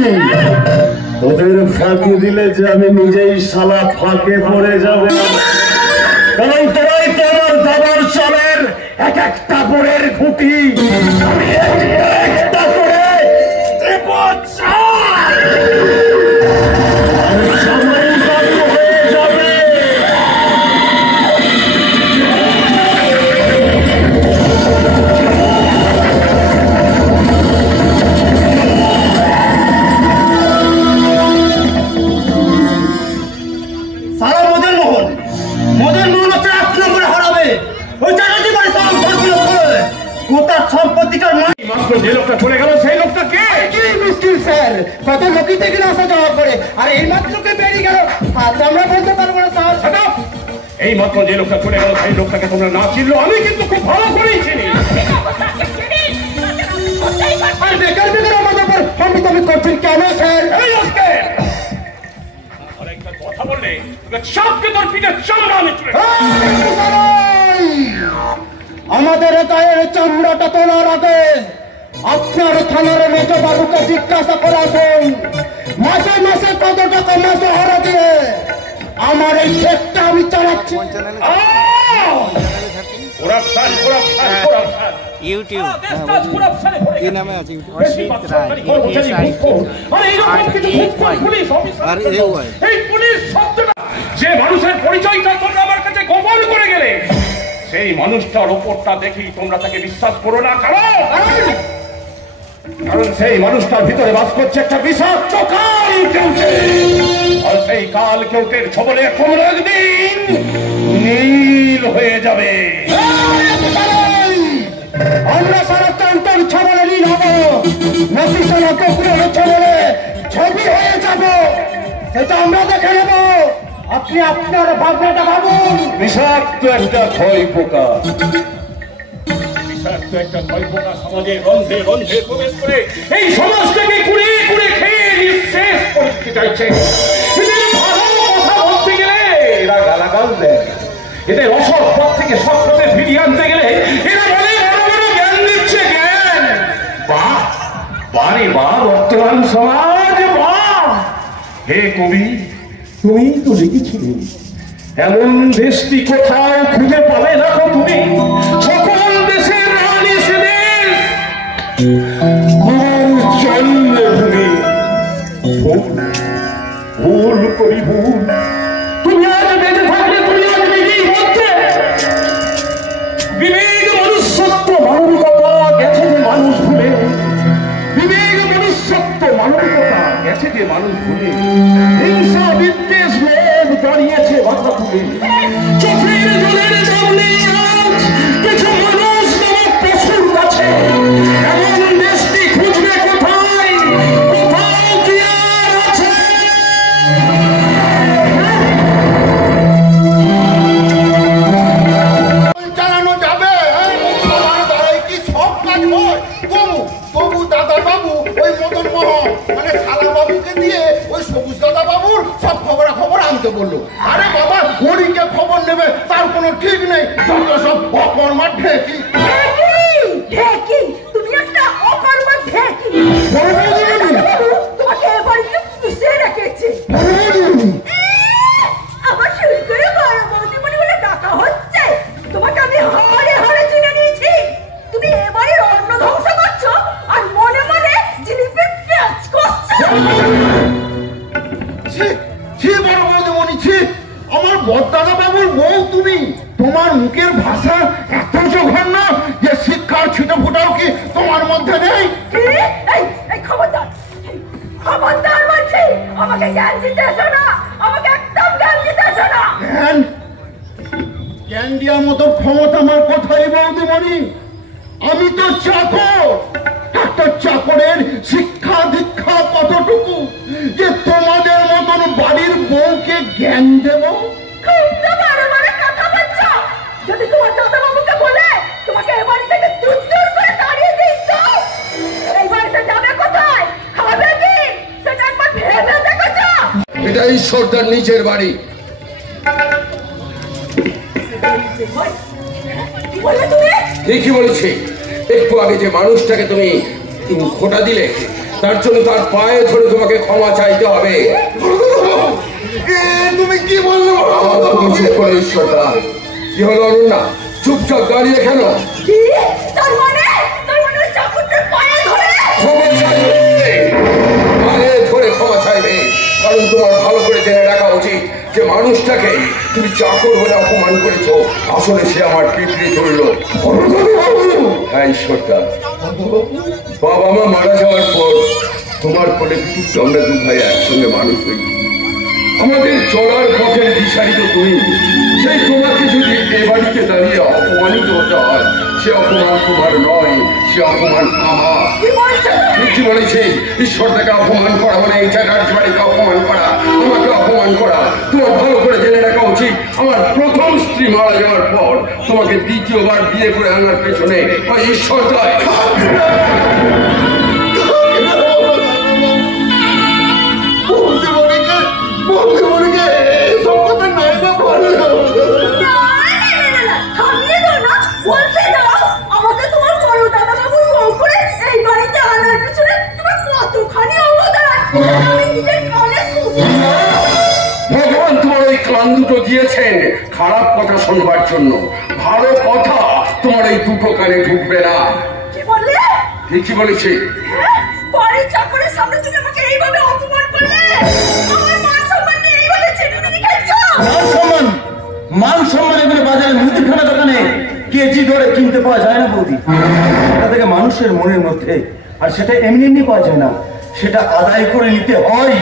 তোদের ফাঁকি দিলে যে আমি নিজেই শালা ফাঁকে পড়ে যাব, কারণ তোরাই তো আমার দাবার চালের এক একটা বোরের খুঁটি। আমি একটা করে দেব চাল। আর জামাই বাবু হয়ে যাবে। সারা মদনমোহন হচ্ছে 1 নম্বরে হারাবে। ওই চ্যাটার্জি বাড়ি সব ধর্মীয় করে গোটা সম্পত্তিটার মাত্র যে লোকটা চলে গেল সেই লোকটা কে? কি মুশকিল স্যার, কত লোকই থেকে আসা যাওয়া করে, আর এই মাত্রকে বেরিয়ে গেল হাতে আমরা বলতে পারবো না স্যার। এই মাত্র যে লোকটা চলে গেল সেই লোকটাকে তোমরা না চিনলো, আমি কিন্তু খুব ভালো করেই চিনি। আর বেকার আমাদের উপর আমি করছেন কেন স্যার? এই আজকে আরেকটা কথা বললে সবকে তোর পিঠে চামড়া আমি তুলে আমাদের গায়ের চামড়াটা তোলার আগে আপনার থানার মেজ বাবুকে জিজ্ঞাসা করে আসুন, মাসে মাসে কত টাকা মাসে হারা দিয়ে আমার এই ক্ষেতটা আমি চালাচ্ছি। ইউটিউব কি নামে আছে যে মানুষের পরিচয়টা তোমরা আমার কাছে গোপন করে গেলে, সেই মানুষটার ওপরটা দেখি তোমরা তাকে বিশ্বাস করো না। কারণ সেই মানুষটার ভিতরে বাস করছে একটা বিষাক্ত কাল কেউটে, আর সেই কাল কেউটের ছবলে তোমরা একদিন নীল হয়ে যাবে। আমরা সারা তন্ত্র ছবলে নীল হবো, নাকি সারা কুকুরের ছবলে ছবি হয়ে যাব, সেটা আমরা দেখে নেব। আপনি আপনার ভাবনাটা ভাবুন। বিষাক্ত একটা ক্ষয় পোকা, বিষাক্ত একটা ক্ষয় পোকা সমাজে রন্ধে রন্ধে প্রবেশ করে এই সমাজটাকে কুড়ে কুড়ে খেয়ে নিঃশেষ করে দিতে চাইছে। এদের ভালো কথা বলতে গেলে এরা গালাগাল দেয়, এদের অসৎ পথ থেকে সৎ পথে ফিরিয়ে আনতে গেলে এরা বলে বড় বড় জ্ঞান দিচ্ছে জ্ঞান। বাহ বারে বাহ বর্তমান সমাজ, বাহ। হে কবি, তুমি তো লিখেছিলে এমন দেশটি কোথাও খুঁজে পাবে না তো তুমি, সকল দেশের রানী সে দেশ জন্মভূমি। ভুল করি ভুল, তুমি আজ বেঁচে থাকলে তুমি আজ নিজেই বলতে বিবেক মনুষ্যত্ব মানবিকতা গেছে যে মানুষ ভুলে, বিবেক মনুষ্যত্ব মানবিকতা গেছে যে মানুষ ভুলে, হিংসা বিদ্বেষ লোভ দাঁড়িয়েছে মাথা তুলে, চোখের জলের জলে আজ কিছু মানুষ নামক পশুর কাছে। এমন দেশটি খুঁজবে কোথায়, কোথাও কি আর আছে? চালানো যাবে? আমার দ্বারাই কি সব কাজ হয়? তবু দাদা বাবু ওই মদন মোহন মানে শালা বাবুকে দিয়ে ওই সবুজ দাদা বাবুর সব খবর আনতে বললো। আরে বাবা, হরিকে খবর নেবে তার কোনো ঠিক নেই, সব অকর্মার ঢেকি। তুমি একটা অকর্মার ঢেকি। তোমাকে বাড়িতে পুষে রেখেছে, আমার শুরু করে বড় বৌদিমণি বলে ডাকা হচ্ছে। তোমাকে আমি হাড়ে হাড়ে চিনে নিয়েছি। তুমি এবারে অন্ন ধ্বংস করছো আর মনে মনে জিনিসের পেঁচ করছো। বড় বৌদিমণি, আমার বড়দাদা বাবুর বউ তুমি। তোমার মুখের ভাষা এত জঘন্য যে শিক্ষার ছিটে ফোটাও কি তোমার মধ্যে নেই? খবরদার বলছি, আমাকে জ্ঞান দিতে এসো না, আমাকে একদম জ্ঞান দিতে এসো না। জ্ঞান দেওয়ার মতো ক্ষমতা আমার কোথায় বৌদিমণি? আমি তো চাকর। একটা চাকরের শিক্ষা দীক্ষা কতটুকু যে তোমাদের মতন বাড়ির বউকে জ্ঞান দেব? খুব তো বড় বড় কথা বলছো। যদি তোমার দাদা বাবুকে বলে তোমাকে এ বাড়ি থেকে দূর দূর করে তাড়িয়ে দিই তো এই বাড়িতে যাবে কোথায়, খাবে কি, সেটা একবার ভেবে দেখেছো? এটা ঈশ্বরদার নিজের বাড়ি। কি বললে তুমি? ঠিকই বলেছি। একটু আগে যে মানুষটাকে তুমি খোটা দিলে, তার জন্য তার পায়ে ধরে তোমাকে ক্ষমা চাইতে হবে। তুমি কি বললো? তুমি চুপ করে ঈশ্বরদা। কি হলো অনন্যা, চুপচাপ দাঁড়িয়ে কেন? তার মানে চাকরটার পায়ে ধরে ক্ষমা চাইবে, পায়ে ধরে ক্ষমা চাইবে। কারণ তোমার ভালো করে জেনে রাখা উচিত যে মানুষটাকে তুমি চাকর বলে অপমান করেছো, আসলে সে আমার পিঁপড়ে ধরল। হ্যাঁ ঈশ্বরদা, বাবা মা মারা যাওয়ার পর তোমার কোলে আমরা দু ভাই একসঙ্গে মানুষ হই। আমাদের চলার পথের দিশারি তো তুমি। সেই তোমাকে যদি এ বাড়িতে দাঁড়িয়ে অপমানিত হতে হয়, সে অপমান তোমার নয়, সে অপমান আমার। কি বলেছি? ঈশ্বরটাকে অপমান করা মানে এই জায়গার বাড়িকে অপমান করা, আমাকে অপমান করা। তোমার ভালো করে জেনে রাখা উচিত, আমার প্রথম স্ত্রী মারা যাওয়ার পর তোমাকে দ্বিতীয়বার বিয়ে করে আনার পেছনে ওই ঈশ্বরটাই। থামিয়ে দাও না, বলতে দাও। ভগবান তোমার ওই কান দুটো দিয়েছেন খারাপ কথা শুনবার জন্য, ভালো কথা তোমার এই দুটো কানে ঢুকবে না। কি বললে? ঠিকই বলেছি। বাড়ির চাকরের সামনে তুমি আমাকে এইভাবে অপমান করলে, আমার মান সম্মান নিয়ে এইভাবে ছেলেমেয়ে খেলছো। মান সম্মান এগুলো বাজারে মুদিখানা দোকানে কেজি ধরে কিনতে পাওয়া যায় না বৌদি। এটা থেকে মানুষের মনের মধ্যে, আর সেটা এমনি এমনি পাওয়া যায় না, সেটা আদায় করে নিতে হয়।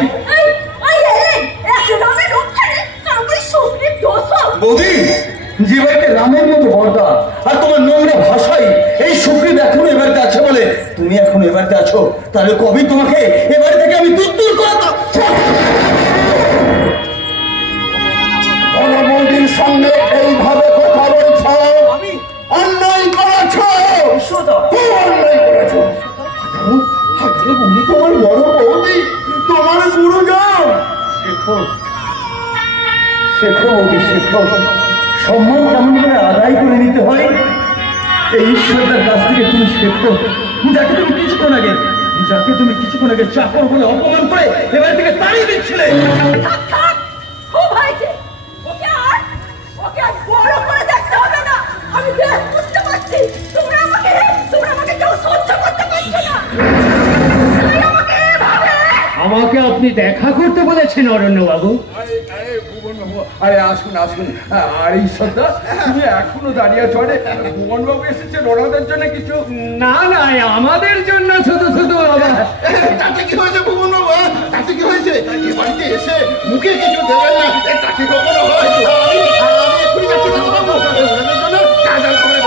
বৌদি, যে বাড়িতে রামের মতো বর্দা আর তোমার নোংরা ভাষাই এই সুগ্রীব এখন এ বাড়িতে আছে বলে তুমি এখন এ বাড়িতে আছো, তাহলে কবে তোমাকে এ বাড়ি থেকে আমি দূর করাতাম। বৌদির সঙ্গে এইভাবে কথা বলছ, অন্যায় করেছ, অন্যায় করেছ। উনি তোমার বড় বৌদি, তোমার গুরুজন। শেখো শেখো বৌদি, শেখো সম্মান কেমন করে আদায় করে নিতে হয় এই ঈশ্বরটার কাছ থেকে তুমি শেখো। যাকে তুমি কিছুক্ষণ আগে চাকর বলে অপমান করে এবার থেকে তাড়িয়ে দিচ্ছিলে। আমাকে আপনি দেখা করতে বলেছেন অরণ্য বাবু? আরে আসুন আসুন। আরে ঈশ্বরদা, তুমি এখনো দাঁড়িয়ে আছো? আরে ভুবন বাবু এসেছেন ওনাদের জন্য কিছু? না না, আমাদের জন্য শুধু শুধু। তাতে কি হয়েছে ভুবন বাবু? তাতে কি হয়েছে? এ বাড়িতে এসে মুখে কিছু দেবেন না, তাতে কখনো হয়? আমি এক্ষুনি যাচ্ছি বাবু, ওনাদের জন্য যা যা করে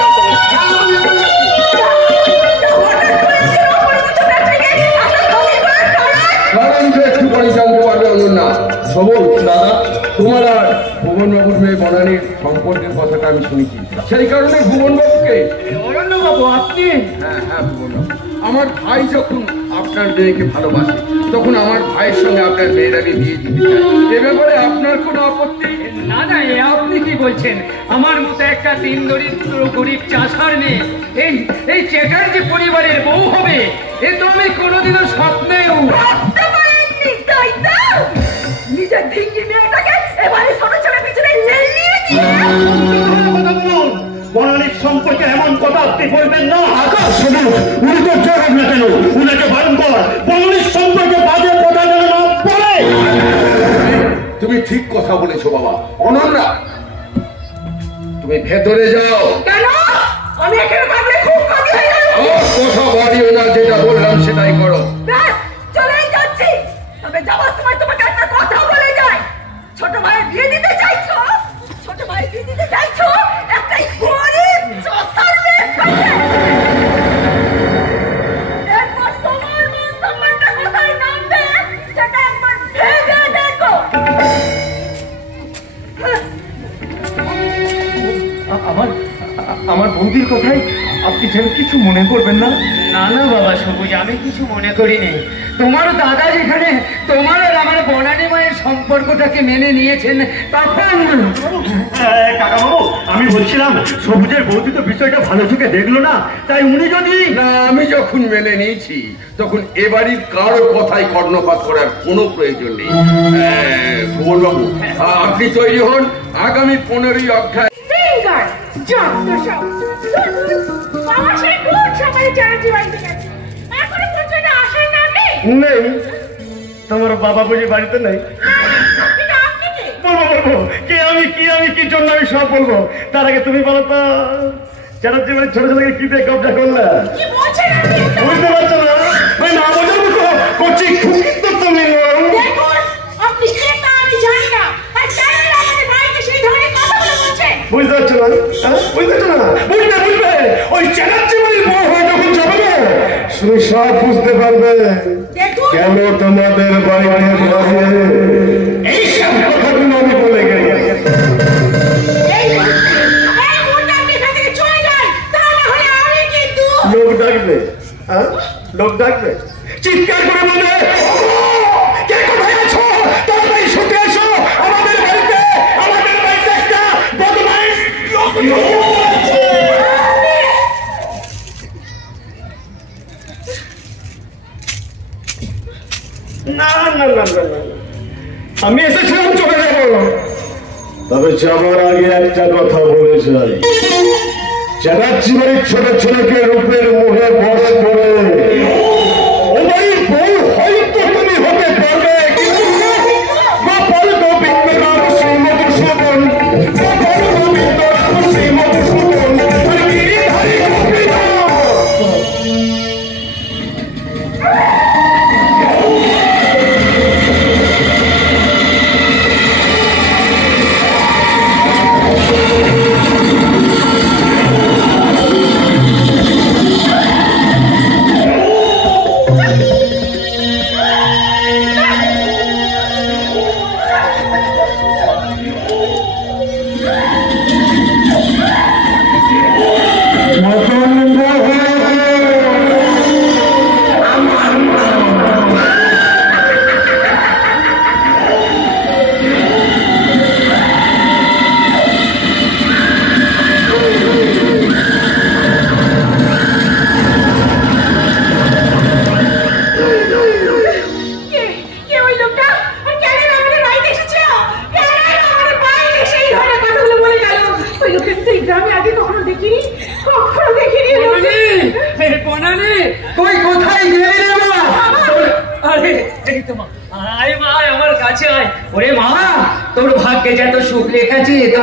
একটু পরে জানতে পারবে অনন্যা। সবল দাদা, তোমার আর ভুবন বাবুর মেয়ে বনানীর সম্পর্কের কথাটা আমি শুনেছি, সেই কারণে ভুবন বাবুকে। অরণ্য বাবু আপনি? হ্যাঁ হ্যাঁ ভুবন বাবু, আমার ভাই যখন আপনার মেয়েকে ভালোবাসে তখন আমার ভাইয়ের সঙ্গে আপনার মেয়েটাকে বিয়ে দিতে চায়। এ ব্যাপারে আপনার কোনো আপত্তি? না না, আপনি কি বলছেন? আমার মতো একটা দিন দরিদ্র গরিব চাষার মেয়ে এই চ্যাটার্জি পরিবারের বউ হবে, এ তো আমি কোনোদিনও স্বপ্নেও। নিজের ঢিঙ্গি মেয়েটাকে এবারে ছোট ছোট পিছনে লেলিয়ে দিয়ে বনানীর সম্পর্কে এমন কথা আপনি বলবেন না। আকাশ শুনুন, উনি তো জোর হবে না কেন, উনাকে বারণ কর বনানীর সম্পর্কে বাজে কথা যেন না বলে। তুমি ঠিক কথা বলেছো বাবা। অনন্যা, তুমি ভেতরে যাও। কেন? আমি এখানে থাকলে খুব ক্ষতি হয়ে যাবে। কথা বাড়িও না, যেটা বললাম সেটাই করো। ব্যাস, চলেই যাচ্ছি। তবে যাওয়ার সময় তোমাকে একটা কথা বলে যাই। ছোট ভাইয়ের বিয়ে দিতে চাইছো, একটা গরিব চোষার মেয়ের সাথে। এরপর তোমার মান সম্মানটা কোথায় নামবে সেটা একবার ভেবে দেখো। আমার বৌদির কথাই আপনি যেন কিছু মনে করবেন না। না না বাবা সবুজ, আমি কিছু মনে করিনি। তোমার দাদা যেখানে তোমার আর আমার বনানী মায়ের সম্পর্কটাকে মেনে নিয়েছেন, তখন কাকাবাবু আমি বলছিলাম সবুজের বৌদি তো বিষয়টা ভালো চোখে দেখলো না, তাই উনি যদি না, আমি যখন মেনে নিয়েছি তখন এ বাড়ির কারো কথাই কর্ণপাত করার কোনো প্রয়োজন নেই। ভুবন বাবু, আপনি তৈরি হন, আগামী 15ই অধ্যায়। নেই তোমার বাবা বুঝি বাড়িতে নেই। বলবো কে আমি কি জন্য আমি সব বলবো। তার আগে তুমি বলো তো, চ্যাটার্জি বাড়ির ছোট ছেলেকে কি দিয়ে কবজা করলে? বুঝতে পারছো না? না বোঝার মতো করছি তো তুমি। বুঝতে পারছো না? বুঝতে পারছো না? বুঝবে ওই চ্যাটার্জি বাড়ির বউ হয়ে যখন যাবে না, শুধু সব বুঝতে পারবে কেন তোমাদের বাড়িতে এইসব কথাগুলো আমি বলে গেলাম। লোক ডাকবে, লোক ডাকবে, চিৎকার করে বলবে কে কোথায় আছো, তাড়াতাড়ি শুতে এসো, আমাদের বাড়িতে একটা বদমাইশ লোক আছে। না না না না, আমি এসেছিলাম চলে যাবো, তবে যাবার আগে একটা কথা বলে যাই। যারা জীবনের ছোট ছেলেকে রূপের মোহে বশ করে ও বাড়ির বউ হয়তো তুমি হতে পারবে, গোপাল গোবিন্দ রাম শ্রীমত শোভন, গোপাল গোবিন্দ রাম শ্রীমত শোভন, গিরিধারী গোপীনাথ।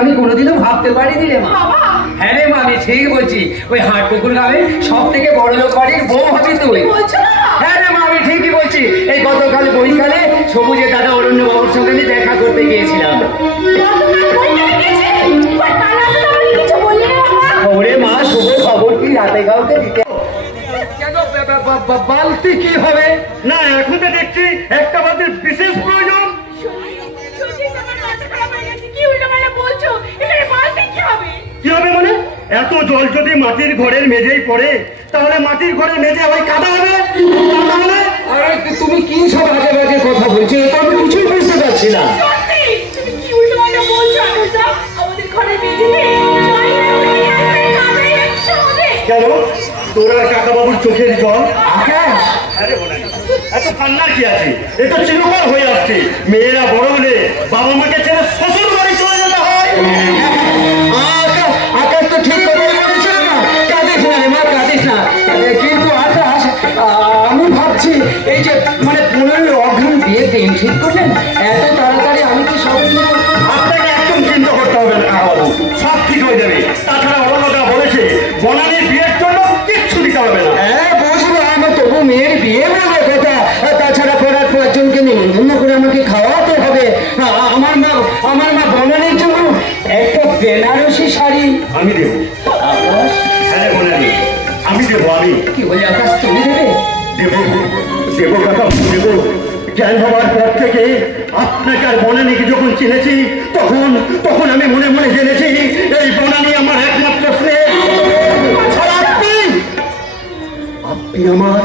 আমি কোনোদিনও ভাবতে পারিনি রে মা। হ্যাঁ রে মা, আমি ঠিক বলছি। ওই হাটপুকুর গ্রামে সব থেকে বড় লোক বাড়ির বউ হবি তুই। হ্যাঁ রে মা, আমি ঠিকই বলছি। এই গতকাল বইকালে সবুজের দাদা অরণ্য বাবুর সঙ্গে আমি দেখা করতে গিয়েছিলাম। ওরে মা, শুভ খবর কি রাতে কাউকে দিতে? কেন বালতি কি হবে না? এখন তো দেখছি একটা বালতির বিশেষ প্রয়োজন। কি হবে মানে? এত জল যদি মাটির ঘরের মেঝেই পড়ে, তাহলে মাটির ঘরের মেঝে ওই কাদা হবে। আরে তুমি কি সব আজে বাজে কথা বলছো? এটা আমি কিছুই বুঝতে পারছি না। কেন তোরা কাকা বাবুর চোখের জল আকাশ? আরে এত কান্নার কি আছে? এটা চিরকাল হয়ে আসছে। মেয়েরা বড় হলে বাবা মাকে ছেড়ে শ্বশুর বাড়ি চলে যেতে হয়। আকাশ তো ঠিক কথা বলেছিল না। কাঁদিস না রে মা, কাঁদিস না। কিন্তু আকাশ, আমি ভাবছি এই যে মানে 15 অগ্রিম বিয়ে দিন ঠিক করলেন, এত তাড়াতাড়ি আমি কি সব আপনাকে একদম চিন্তা করতে হবে না বাবু, সব ঠিক হয়ে যাবে। তাছাড়া অরণ্যদা বলেছে বনানীর বিয়ের জন্য কিচ্ছু দিতে হবে না। হ্যাঁ বুঝবো, আমার তবু মেয়ের বিয়ে বলে কথা। তাছাড়া পড়ার পাঁচজনকে নিমন্ত্রণ করে আমাকে খাওয়াতে হবে। আমার মা বনানীর জন্য একটা বেনারসি শাড়ি আমি দেবো। হ্যাঁ বনানী আমি দেবো। আমি কি বলি আকাশ, তুমি দেবে? দেবো দেবো কাকা, দেবো। জ্ঞান হওয়ার পর থেকে আপনাকে আর বনানীকে যখন চিনেছি, তখন আমি মনে মনে জেনেছি এই বনানী আমার একমাত্র স্নেহ। আপনি আমার